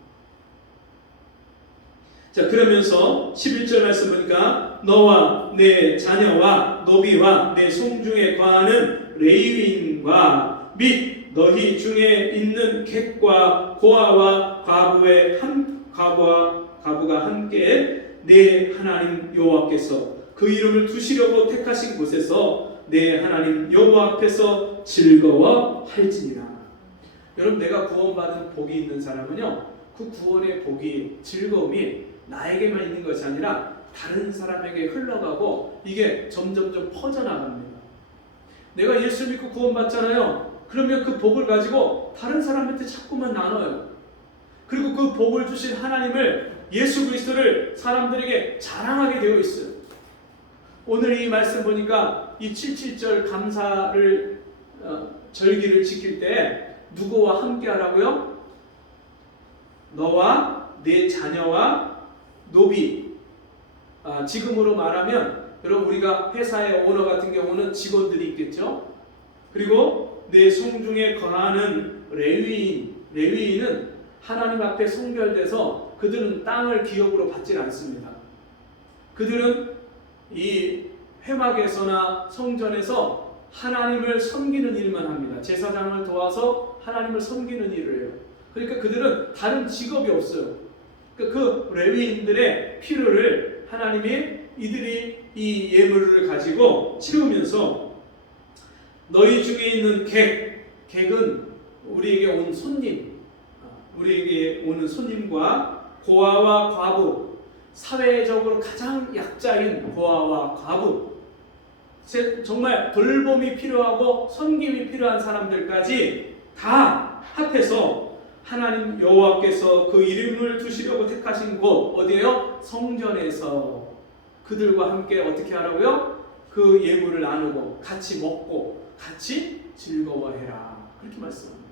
자 그러면서 11절 말씀 보니까 너와 내 자녀와 노비와 내 송중에 거하는 레위인과 및 너희 중에 있는 객과 고아와 과부가 함께 내 하나님 여호와께서 그 이름을 두시려고 택하신 곳에서 내 하나님 여호와 앞에서 즐거워할지니라. 여러분 내가 구원받은 복이 있는 사람은요 그 구원의 복이 즐거움이 나에게만 있는 것이 아니라 다른 사람에게 흘러가고 이게 점점점 퍼져나갑니다. 내가 예수 믿고 구원받잖아요. 그러면 그 복을 가지고 다른 사람한테 자꾸만 나눠요. 그리고 그 복을 주신 하나님을 예수 그리스도를 사람들에게 자랑하게 되어 있어요. 오늘 이 말씀 보니까 이 77절 감사를 절기를 지킬 때 누구와 함께 하라고요? 너와 내 자녀와 노비. 지금으로 말하면 여러분 우리가 회사의 오너 같은 경우는 직원들이 있겠죠. 그리고 내 송중에 거하는 레위인은 하나님 앞에 성별돼서 그들은 땅을 기업으로 받지 않습니다. 그들은 이 회막에서나 성전에서 하나님을 섬기는 일만 합니다. 제사장을 도와서 하나님을 섬기는 일을 해요. 그러니까 그들은 다른 직업이 없어요. 그 레위인들의 필요를 하나님이 이들이 이 예물을 가지고 채우면서 너희 중에 있는 객은 우리에게 온 손님, 우리에게 오는 손님과 고아와 과부, 사회적으로 가장 약자인 고아와 과부, 정말 돌봄이 필요하고 섬김이 필요한 사람들까지 다 합해서 하나님 여호와께서 그 이름을 두시려고 택하신 곳 어디예요? 성전에서 그들과 함께 어떻게 하라고요? 그 예물을 나누고 같이 먹고 같이 즐거워해라 그렇게 말씀합니다.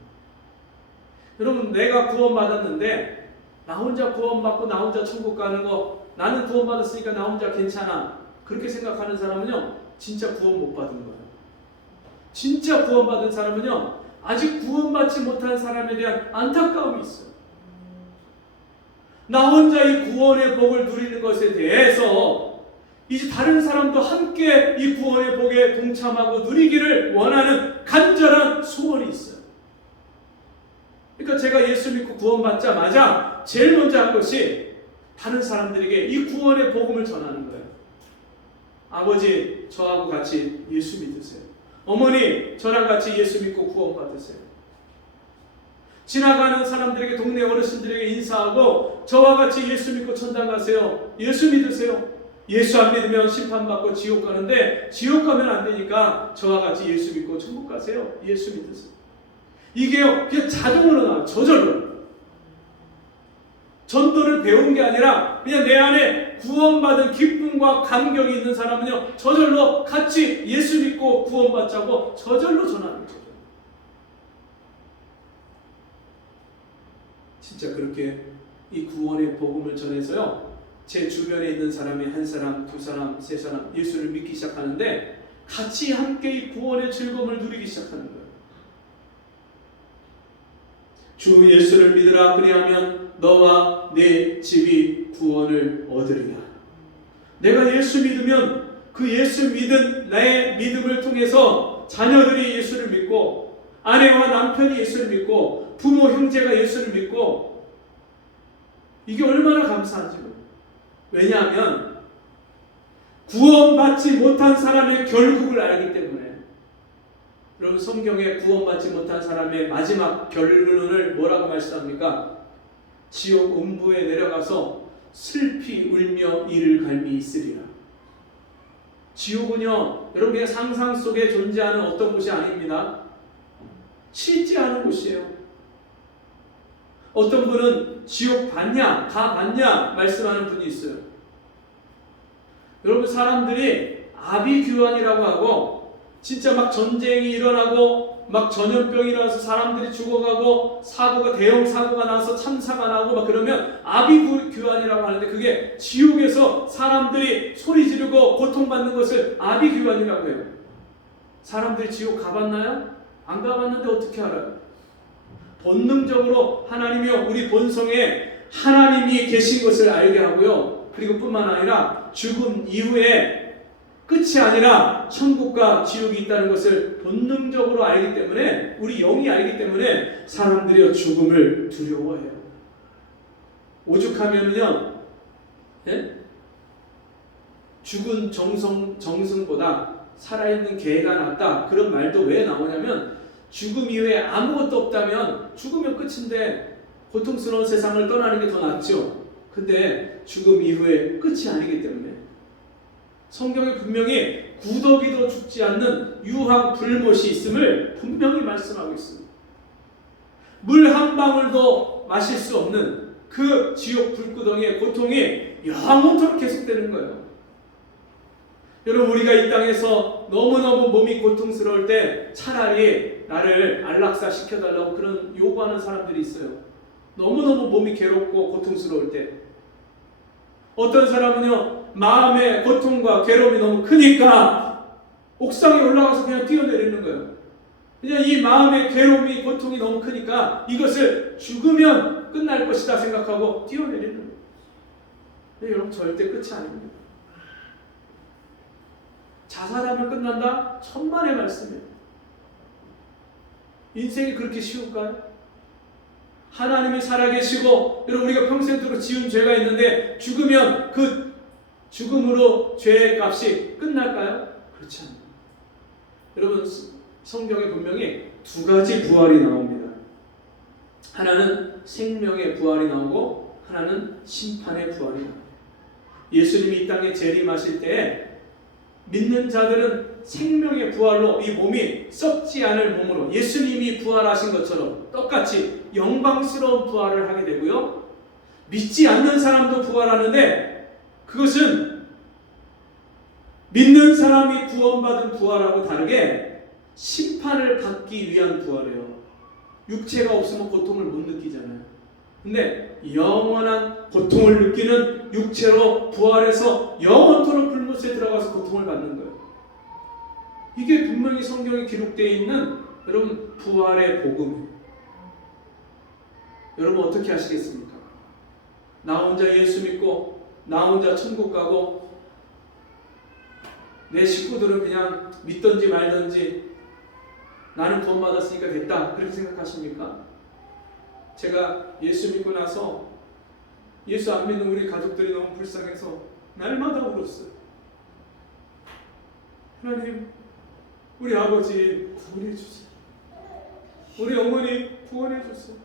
여러분 내가 구원받았는데 나 혼자 구원받고 나 혼자 천국 가는 거, 나는 구원받았으니까 나 혼자 괜찮아, 그렇게 생각하는 사람은요 진짜 구원 못 받은 거예요. 진짜 구원받은 사람은요 아직 구원받지 못한 사람에 대한 안타까움이 있어요. 나 혼자 이 구원의 복을 누리는 것에 대해서 이제 다른 사람도 함께 이 구원의 복에 동참하고 누리기를 원하는 간절한 소원이 있어요. 그러니까 제가 예수 믿고 구원받자마자 제일 먼저 한 것이 다른 사람들에게 이 구원의 복음을 전하는 거예요. 아버지, 저하고 같이 예수 믿으세요. 어머니, 저랑 같이 예수 믿고 구원받으세요. 지나가는 사람들에게, 동네 어르신들에게 인사하고 저와 같이 예수 믿고 천당 가세요. 예수 믿으세요. 예수 안 믿으면 심판받고 지옥 가는데 지옥 가면 안 되니까 저와 같이 예수 믿고 천국 가세요. 예수 믿으세요. 이게요 그냥 자동으로 나와요. 저절로. 전도를 배운 게 아니라 그냥 내 안에 구원받은 기쁨과 감격이 있는 사람은요 저절로 같이 예수 믿고 구원받자고 저절로 전하는 거죠. 진짜 그렇게 이 구원의 복음을 전해서요 제 주변에 있는 사람이 한 사람, 두 사람, 세 사람 예수를 믿기 시작하는데 같이 함께 이 구원의 즐거움을 누리기 시작하는 거예요. 주 예수를 믿으라, 그리하면 너와 내 집이 구원을 얻으리라. 내가 예수 믿으면 그 예수 믿은 나의 믿음을 통해서 자녀들이 예수를 믿고, 아내와 남편이 예수를 믿고, 부모 형제가 예수를 믿고, 이게 얼마나 감사한지. 왜냐하면 구원받지 못한 사람의 결국을 알기 때문에. 여러분, 성경에 구원받지 못한 사람의 마지막 결론을 뭐라고 말씀합니까? 지옥 음부에 내려가서 슬피 울며 이를 갈미 있으리라. 지옥은요 여러분 그냥 상상 속에 존재하는 어떤 곳이 아닙니다. 실제 하는 곳이에요. 어떤 분은 지옥 봤냐, 다 봤냐 말씀하는 분이 있어요. 여러분, 사람들이 아비규환이라고 하고 진짜 막 전쟁이 일어나고 막 전염병이 일어나서 사람들이 죽어가고 사고가, 대형 사고가 나서 참사가 나고 막 그러면 아비규환이라고 하는데, 그게 지옥에서 사람들이 소리 지르고 고통받는 것을 아비규환이라고 해요. 사람들이 지옥 가봤나요? 안 가봤는데 어떻게 알아요? 본능적으로 하나님이요 우리 본성에 하나님이 계신 것을 알게 하고요. 그리고 뿐만 아니라 죽음 이후에 끝이 아니라 천국과 지옥이 있다는 것을 본능적으로 알기 때문에, 우리 영이 알기 때문에 사람들이 죽음을 두려워해요. 오죽하면요, 예? 죽은 정승보다 살아있는 개가 낫다, 그런 말도 왜 나오냐면, 죽음 이후에 아무것도 없다면 죽으면 끝인데 고통스러운 세상을 떠나는 게 더 낫죠. 근데 죽음 이후에 끝이 아니기 때문에 성경에 분명히 구더기도 죽지 않는 유황 불못이 있음을 분명히 말씀하고 있습니다. 물 한 방울도 마실 수 없는 그 지옥 불구덩이의 고통이 영원토록 계속되는 거예요. 여러분, 우리가 이 땅에서 너무너무 몸이 고통스러울 때 차라리 나를 안락사 시켜달라고 그런 요구하는 사람들이 있어요. 너무너무 몸이 괴롭고 고통스러울 때. 어떤 사람은요, 마음의 고통과 괴로움이 너무 크니까 옥상에 올라가서 그냥 뛰어내리는 거예요. 그냥 이 마음의 괴로움이, 고통이 너무 크니까 이것을 죽으면 끝날 것이다 생각하고 뛰어내리는 거예요. 근데 여러분, 절대 끝이 아닙니다. 자살하면 끝난다? 천만의 말씀이에요. 인생이 그렇게 쉬울까요? 하나님이 살아계시고, 여러분, 우리가 평생도록 지은 죄가 있는데 죽으면 그 죽음으로 죄의 값이 끝날까요? 그렇지 않아요. 여러분, 성경에 분명히 두 가지 부활이 나옵니다. 하나는 생명의 부활이 나오고 하나는 심판의 부활이 나옵니다. 예수님이 이 땅에 재림하실 때에 믿는 자들은 생명의 부활로 이 몸이 썩지 않을 몸으로 예수님이 부활하신 것처럼 똑같이 영광스러운 부활을 하게 되고요. 믿지 않는 사람도 부활하는데 그것은 믿는 사람이 구원받은 부활하고 다르게 심판을 받기 위한 부활이에요. 육체가 없으면 고통을 못 느끼잖아요. 근데 영원한 고통을 느끼는 육체로 부활해서 영원토록 불못에 들어가서 고통을 받는 거예요. 이게 분명히 성경에 기록되어 있는 여러분 부활의 복음이에요. 여러분 어떻게 하시겠습니까? 나 혼자 예수 믿고 나 혼자 천국 가고 내 식구들은 그냥 믿던지 말던지 나는 구원 받았으니까 됐다 그렇게 생각하십니까? 제가 예수 믿고 나서 예수 안 믿는 우리 가족들이 너무 불쌍해서 날마다 울었어요. 하나님, 우리 아버지 구원해 주세요. 우리 어머니 구원해 주세요.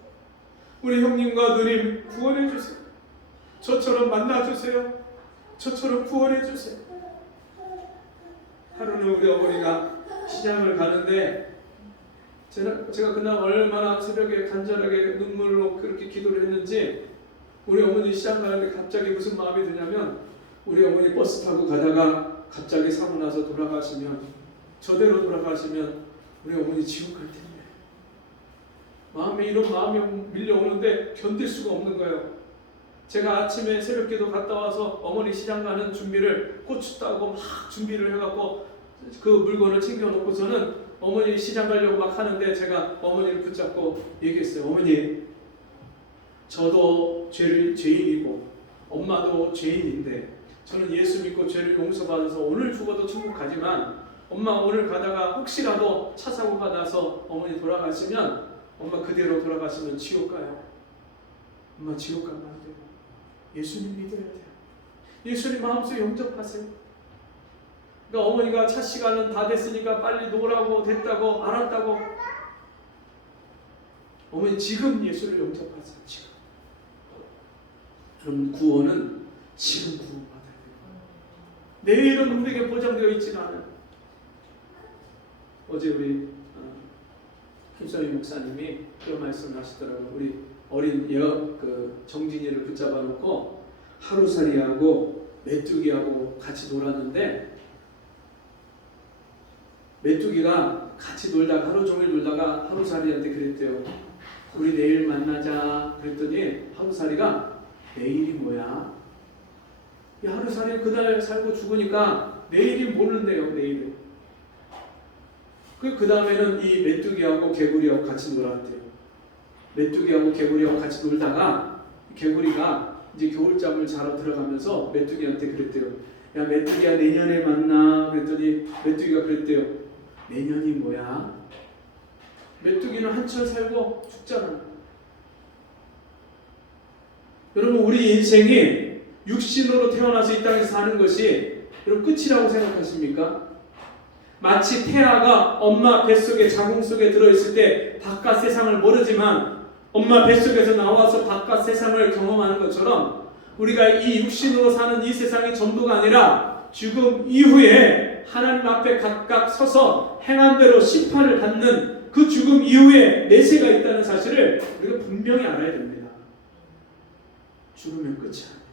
우리 형님과 누님 구원해 주세요. 저처럼 만나 주세요. 저처럼 구원해 주세요. 하루는 우리 어머니가 시장을 가는데 제가 그날 얼마나 새벽에 간절하게 눈물로 그렇게 기도를 했는지 우리 어머니 시장 가는데 갑자기 무슨 마음이 드냐면 우리 어머니 버스 타고 가다가 갑자기 사고 나서 돌아가시면 저대로 돌아가시면 우리 어머니 지옥 갈 텐데 마음에 이런 마음이 밀려오는데 견딜 수가 없는 거예요. 제가 아침에 새벽기도 갔다 와서 어머니 시장 가는 준비를 고추 따고 막 준비를 해갖고 그 물건을 챙겨놓고서는 어머니 시장 가려고 막 하는데 제가 어머니를 붙잡고 얘기했어요. 어머니, 저도 죄인이고 엄마도 죄인인데 저는 예수 믿고 죄를 용서받아서 오늘 죽어도 천국 가지만 엄마 오늘 가다가 혹시라도 차 사고가 나서 어머니 돌아가시면 엄마 그대로 돌아가시면 지옥 가요. 엄마 지옥 가면 안 돼요. 예수님 믿어야 돼요. 예수님 마음속에 영접하세요. 그러니까 어머니가 차 시간은 다 됐으니까 빨리 놓으라고 됐다고 알았다고. 어머니 지금 예수를 영접하세요. 지금. 여러분 구원은 지금 구원받아야 돼요. 내일은 우리에게 보장되어 있지는 않아요. 어제 우리 김선희 목사님이 그런 말씀을 하시더라고요. 우리 어린 정진이를 붙잡아 놓고 하루살이하고 메뚜기하고 같이 놀았는데 메뚜기가 같이 놀다가 하루 종일 놀다가 하루살이한테 그랬대요. 우리 내일 만나자 그랬더니 하루살이가 내일이 뭐야? 이 하루살이 그날 살고 죽으니까 내일이 모른대요. 내일은. 그 다음에는 이 메뚜기하고 개구리하고 같이 놀았대요. 메뚜기하고 개구리하고 같이 놀다가 개구리가 이제 겨울잠을 자러 들어가면서 메뚜기한테 그랬대요. 야 메뚜기야 내년에 만나 그랬더니 메뚜기가 그랬대요. 내년이 뭐야? 메뚜기는 한철 살고 죽잖아. 여러분 우리 인생이 육신으로 태어나서 이 땅에서 사는 것이 여러분 끝이라고 생각하십니까? 마치 태아가 엄마 뱃속에 자궁 속에 들어있을 때 바깥 세상을 모르지만 엄마 뱃속에서 나와서 바깥 세상을 경험하는 것처럼 우리가 이 육신으로 사는 이 세상이 전부가 아니라 죽음 이후에 하나님 앞에 각각 서서 행한 대로 심판을 받는 그 죽음 이후에 내세가 있다는 사실을 우리가 분명히 알아야 됩니다. 죽으면 끝이 아니에요.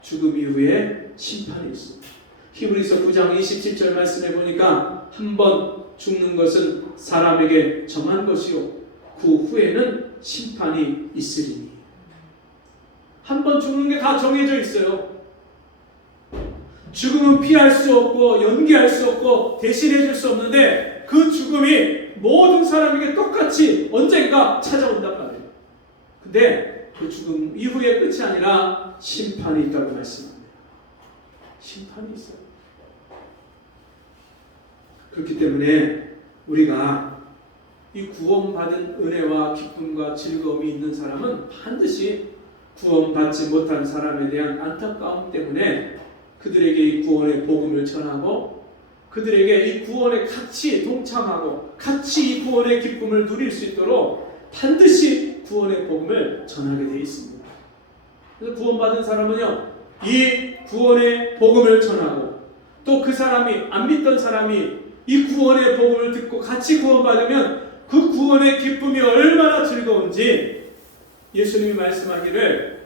죽음 이후에 심판이 있습니다. 히브리서 9장 27절 말씀해 보니까 한 번 죽는 것은 사람에게 정한 것이요 그 후에는 심판이 있으리니. 한 번 죽는 게 다 정해져 있어요. 죽음은 피할 수 없고 연기할 수 없고 대신해 줄 수 없는데 그 죽음이 모든 사람에게 똑같이 언젠가 찾아온단 말이에요. 근데 그 죽음 이후의 끝이 아니라 심판이 있다고 말씀합니다. 심판이 있어요. 그렇기 때문에 우리가 이 구원받은 은혜와 기쁨과 즐거움이 있는 사람은 반드시 구원받지 못한 사람에 대한 안타까움 때문에 그들에게 이 구원의 복음을 전하고 그들에게 이 구원에 같이 동참하고 같이 이 구원의 기쁨을 누릴 수 있도록 반드시 구원의 복음을 전하게 되어 있습니다. 그래서 구원받은 사람은요 이 구원의 복음을 전하고 또 그 사람이 안 믿던 사람이 이 구원의 복음을 듣고 같이 구원받으면 그 구원의 기쁨이 얼마나 즐거운지 예수님이 말씀하기를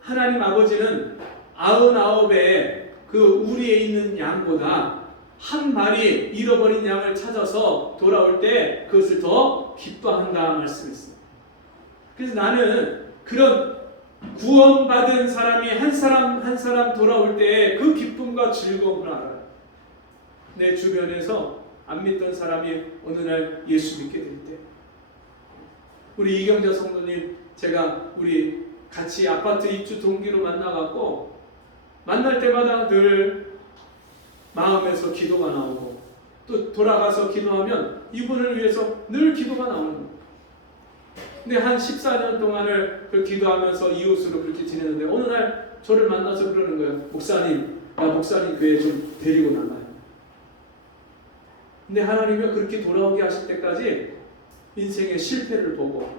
하나님 아버지는 99의 그 우리에 있는 양보다 한 마리 잃어버린 양을 찾아서 돌아올 때 그것을 더 기뻐한다 말씀했어요. 그래서 나는 그런 구원받은 사람이 한 사람 한 사람 돌아올 때 그 기쁨과 즐거움을 알아요. 내 주변에서 안 믿던 사람이 어느 날 예수 믿게 될 때, 우리 이경자 성도님 제가 우리 같이 아파트 입주 동기로 만나갖고 만날 때마다 늘 마음에서 기도가 나오고 또 돌아가서 기도하면 이분을 위해서 늘 기도가 나오는 거예요. 근데 한 14년 동안을 그 기도하면서 이웃으로 그렇게 지내는데 어느 날 저를 만나서 그러는 거예요. 목사님, 나 목사님 교회 좀 데리고 나가요. 근데 하나님이 그렇게 돌아오게 하실 때까지 인생의 실패를 보고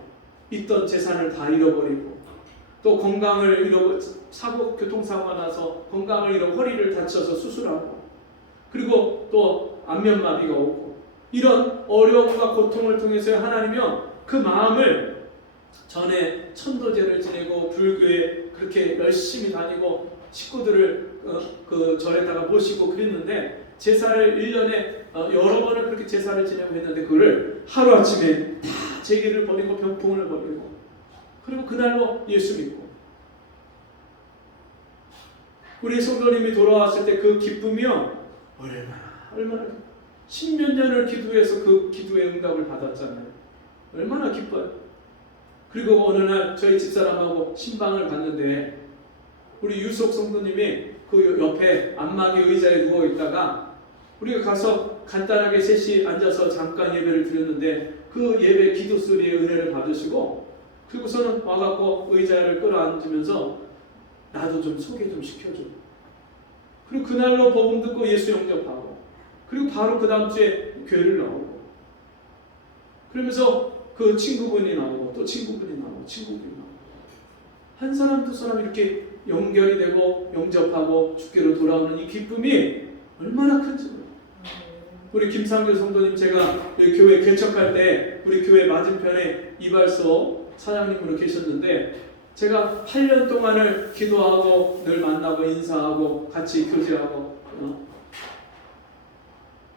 있던 재산을 다 잃어버리고 또 건강을 교통사고가 나서 건강을 잃어 허리를 다쳐서 수술하고 그리고 또 안면마비가 오고 이런 어려움과 고통을 통해서 하나님이요 그 마음을 전에 천도제를 지내고 불교에 그렇게 열심히 다니고 식구들을 그 절에다가 모시고 그랬는데 제사를 1년에 여러 번을 그렇게 제사를 지내고 했는데 그거를 하루아침에 다 제기를 버리고 병풍을 버리고 그리고 그날로 예수 믿고 우리 성도님이 돌아왔을 때 그 기쁨이요 얼마나 10몇 년을 기도해서 그 기도의 응답을 받았잖아요. 얼마나 기뻐요. 그리고 어느 날 저희 집사람하고 신방을 갔는데 우리 유석 성도님이 그 옆에 안마기 의자에 누워 있다가 우리가 가서 간단하게 셋이 앉아서 잠깐 예배를 드렸는데 그 예배 기도 소리의 은혜를 받으시고 그리고서는 와갖고 의자를 끌어앉으면서 나도 좀 소개 좀 시켜줘. 그리고 그날로 복음 듣고 예수 영접하고 그리고 바로 그 다음 주에 교회를 나오고 그러면서 그 친구분이 나오고 또 친구분이 나오고 한 사람 두 사람 이렇게 연결이 되고 영접하고 주께로 돌아오는 이 기쁨이 얼마나 큰지 몰라요. 우리 김상규 성도님 제가 교회 개척할 때 우리 교회 맞은편에 이발소 사장님으로 계셨는데 제가 8년 동안을 기도하고 늘 만나고 인사하고 같이 교제하고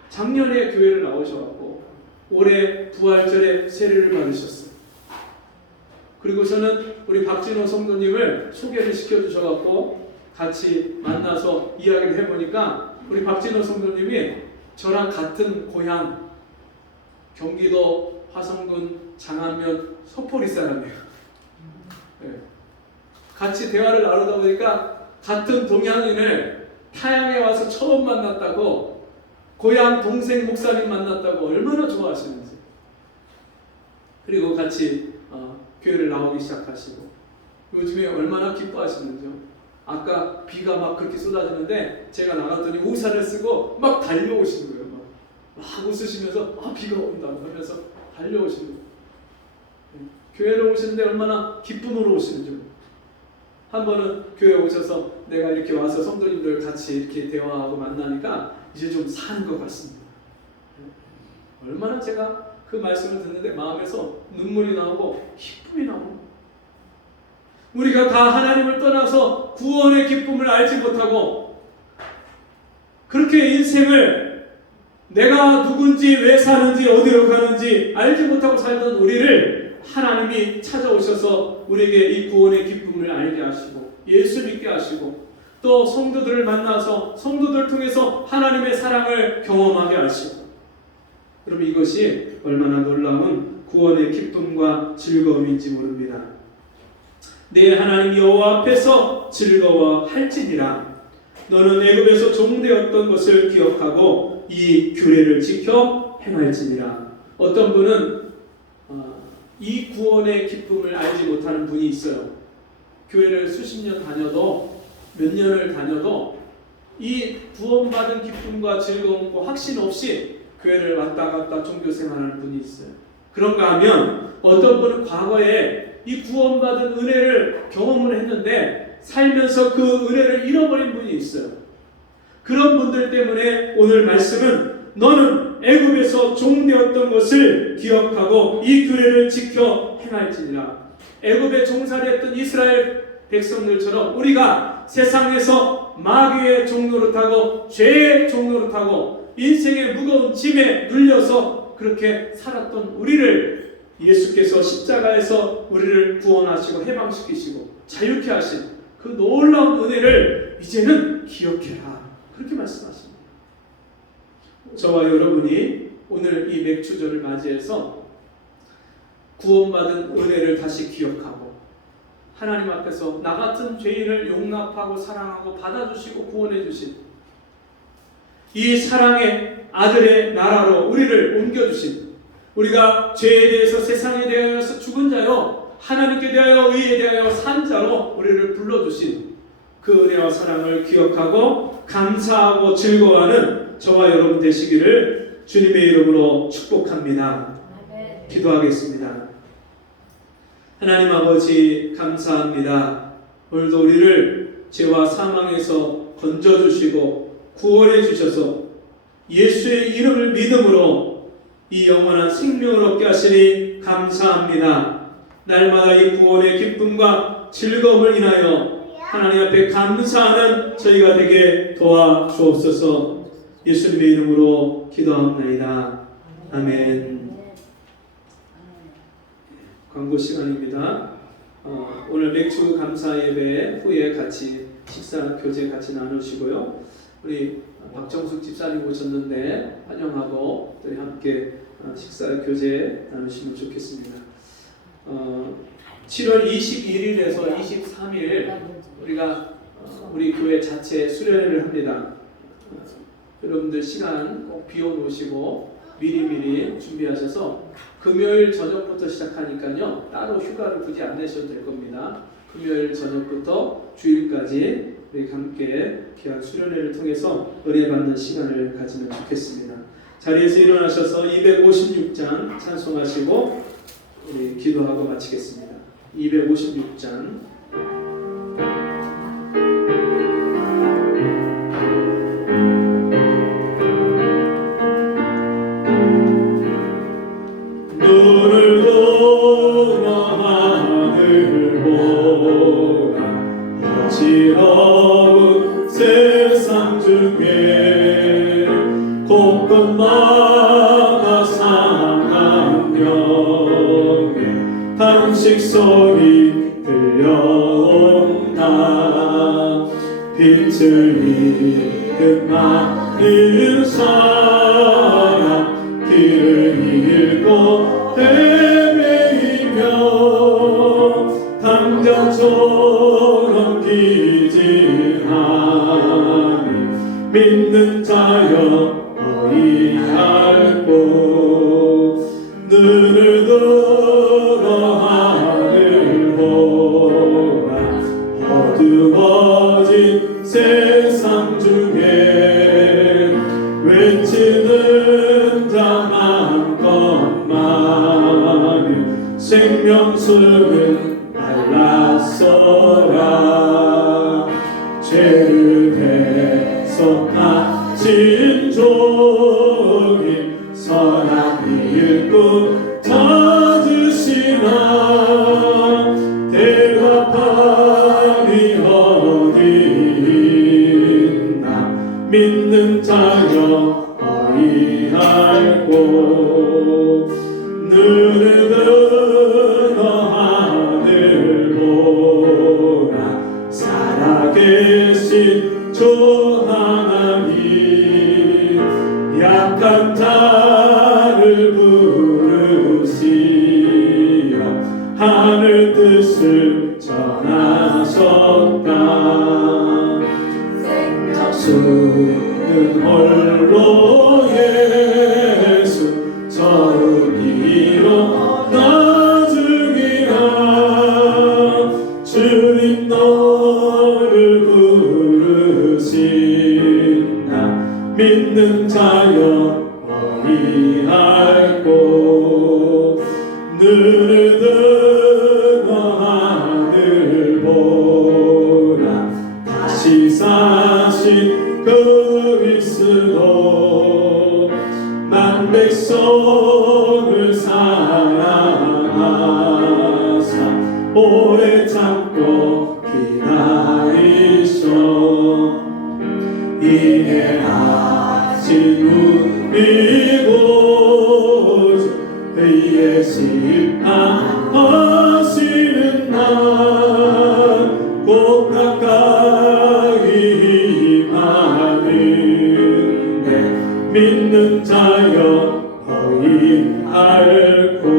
작년에 교회를 나오셔갖고 올해 부활절에 세례를 받으셨어요. 그리고서는 우리 박진호 성도님을 소개를 시켜주셔갖고 같이 만나서 이야기를 해보니까 우리 박진호 성도님이 저랑 같은 고향 경기도 화성군 장안면 서포리 사람이에요. 네. 같이 대화를 나누다 보니까 같은 동양인을 타양에 와서 처음 만났다고 고향 동생 목사님 만났다고 얼마나 좋아하시는지 그리고 같이 교회를 나오기 시작하시고 요즘에 얼마나 기뻐하시는지요. 아까 비가 막 그렇게 쏟아지는데 제가 나갔더니 우산을 쓰고 막 달려오시는 거예요. 막 웃으시면서 비가 온다 하면서 달려오시는 거예요. 교회를 오시는데 얼마나 기쁨으로 오시는지. 한 번은 교회 오셔서 내가 이렇게 와서 성도님들 같이 이렇게 대화하고 만나니까 이제 좀 사는 것 같습니다. 얼마나 제가 그 말씀을 듣는데 마음에서 눈물이 나오고 기쁨이 나오고 우리가 다 하나님을 떠나서 구원의 기쁨을 알지 못하고 그렇게 인생을 내가 누군지 왜 사는지 어디로 가는지 알지 못하고 살던 우리를 하나님이 찾아오셔서 우리에게 이 구원의 기쁨을 알게 하시고 예수 믿게 하시고 또 성도들을 만나서 성도들 통해서 하나님의 사랑을 경험하게 하시고 여러분 이것이 얼마나 놀라운 구원의 기쁨과 즐거움인지 모릅니다. 내 하나님 여호와 앞에서 즐거워할지니라. 너는 애굽에서 종되었던 것을 기억하고 이 규례를 지켜 행할지니라. 어떤 분은 이 구원의 기쁨을 알지 못하는 분이 있어요. 교회를 수십 년 다녀도 몇 년을 다녀도 이 구원받은 기쁨과 즐거움과 확신 없이 교회를 왔다 갔다 종교 생활하는 분이 있어요. 그런가 하면 어떤 분은 과거에 이 구원받은 은혜를 경험을 했는데 살면서 그 은혜를 잃어버린 분이 있어요. 그런 분들 때문에 오늘 말씀은 너는 애굽에서 종되었던 것을 기억하고 이 규례를 지켜 행할지니라. 애굽에 종살이했던 이스라엘 백성들처럼 우리가 세상에서 마귀의 종노릇하고 죄의 종노릇하고 인생의 무거운 짐에 눌려서 그렇게 살았던 우리를 예수께서 십자가에서 우리를 구원하시고 해방시키시고 자유케 하신 그 놀라운 은혜를 이제는 기억해라, 그렇게 말씀하십니다. 저와 여러분이 오늘 이 맥주절을 맞이해서 구원받은 은혜를 다시 기억하고 하나님 앞에서 나 같은 죄인을 용납하고 사랑하고 받아주시고 구원해 주신 이 사랑의 아들의 나라로 우리를 옮겨주신, 우리가 죄에 대해서 세상에 대하여서 죽은 자요 하나님께 대하여 의에 대하여 산 자로 우리를 불러주신 그 은혜와 사랑을 기억하고 감사하고 즐거워하는 저와 여러분 되시기를 주님의 이름으로 축복합니다. 기도하겠습니다. 하나님 아버지 감사합니다. 오늘도 우리를 죄와 사망에서 건져주시고 구원해 주셔서 예수의 이름을 믿음으로 이 영원한 생명을 얻게 하시니 감사합니다. 날마다 이 구원의 기쁨과 즐거움을 인하여 하나님 앞에 감사하는 저희가 되게 도와주옵소서. 예수님의 이름으로 기도합니다. 아멘. 광고 시간입니다. 오늘 맥주 감사 예배 후에 같이 식사 교제 같이 나누시고요. 우리 박정숙 집사님 오셨는데 환영하고 또 함께 식사 교제 나누시면 좋겠습니다. 7월 21일에서 23일 우리가 우리 교회 자체 수련회를 합니다. 여러분들 시간 꼭 비워놓으시고 미리미리 준비하셔서 금요일 저녁부터 시작하니까요, 따로 휴가를 굳이 안 내셔도 될 겁니다. 금요일 저녁부터 주일까지 우리 함께 귀한 수련회를 통해서 은혜 받는 시간을 가지면 좋겠습니다. 자리에서 일어나셔서 256장 찬송하시고 우리 기도하고 마치겠습니다. 256장. 눈을 들어 하늘 보라, 어지러운 세상 중에 곳곳마다 상한경에 탄식 소리 들려온다. 빛을 잃은 많은 사람, 길을 잃고 헤매이며 당장처럼 기지하니 믿는 자여 어이할꼬. 눈을 들어 하늘 보라, 어두워진 세상 중에 외치는 자 많건만은 생명수는 말랐어라. 죄를 해석하신 종이 선한 일꾼 찾으시나. 대답하니 어디 있나. 믿는 자여 어이할꼬. 눈을 들어 하늘 보라, 살아계신 주 하나님, 약한 자를 부르시어 하늘 뜻을 전하셨다. 수는 홀로 예수 저음이로 나중이라. 주님 너를 부르신다. 믿는 자여 어이할꼬. 눈을 들어 하늘 보라, 다시 사신 그리스도 만 백성을 사랑하사 오래 참고 기다리셔. 이해하시는 지누리고 그의 심판하시는 날 곧 가까이 임하는데 믿는 자여 너희 알고.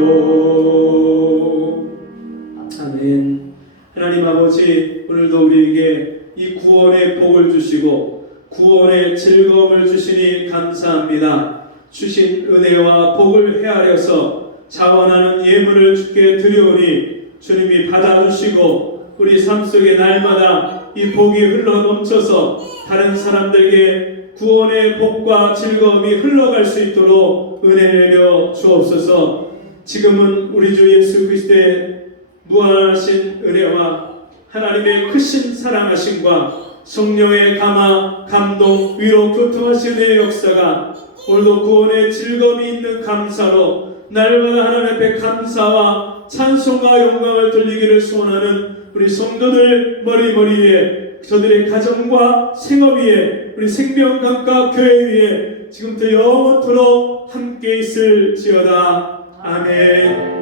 아멘. 하나님 아버지, 오늘도 우리에게 이 구원의 복을 주시고 구원의 즐거움을 주시니 감사합니다. 주신 은혜와 복을 헤아려서 자원하는 예물을 주께 드려오니 주님이 받아주시고 우리 삶 속에 날마다 이 복이 흘러 넘쳐서 다른 사람들에게 구원의 복과 즐거움이 흘러갈 수 있도록 은혜 내려 주옵소서. 지금은 우리 주 예수 그리스도의 무한하신 은혜와 하나님의 크신 사랑하심과 성령의 감화, 감동, 위로, 교통하신 은혜의 역사가 오늘도 구원의 즐거움이 있는 감사로 날마다 하나님 앞에 감사와 찬송과 영광을 돌리기를 소원하는 우리 성도들 머리머리에, 저들의 가정과 생업 위에, 우리 생명강가 교회 위에 지금부터 영원토록 함께 있을지어다. 아멘.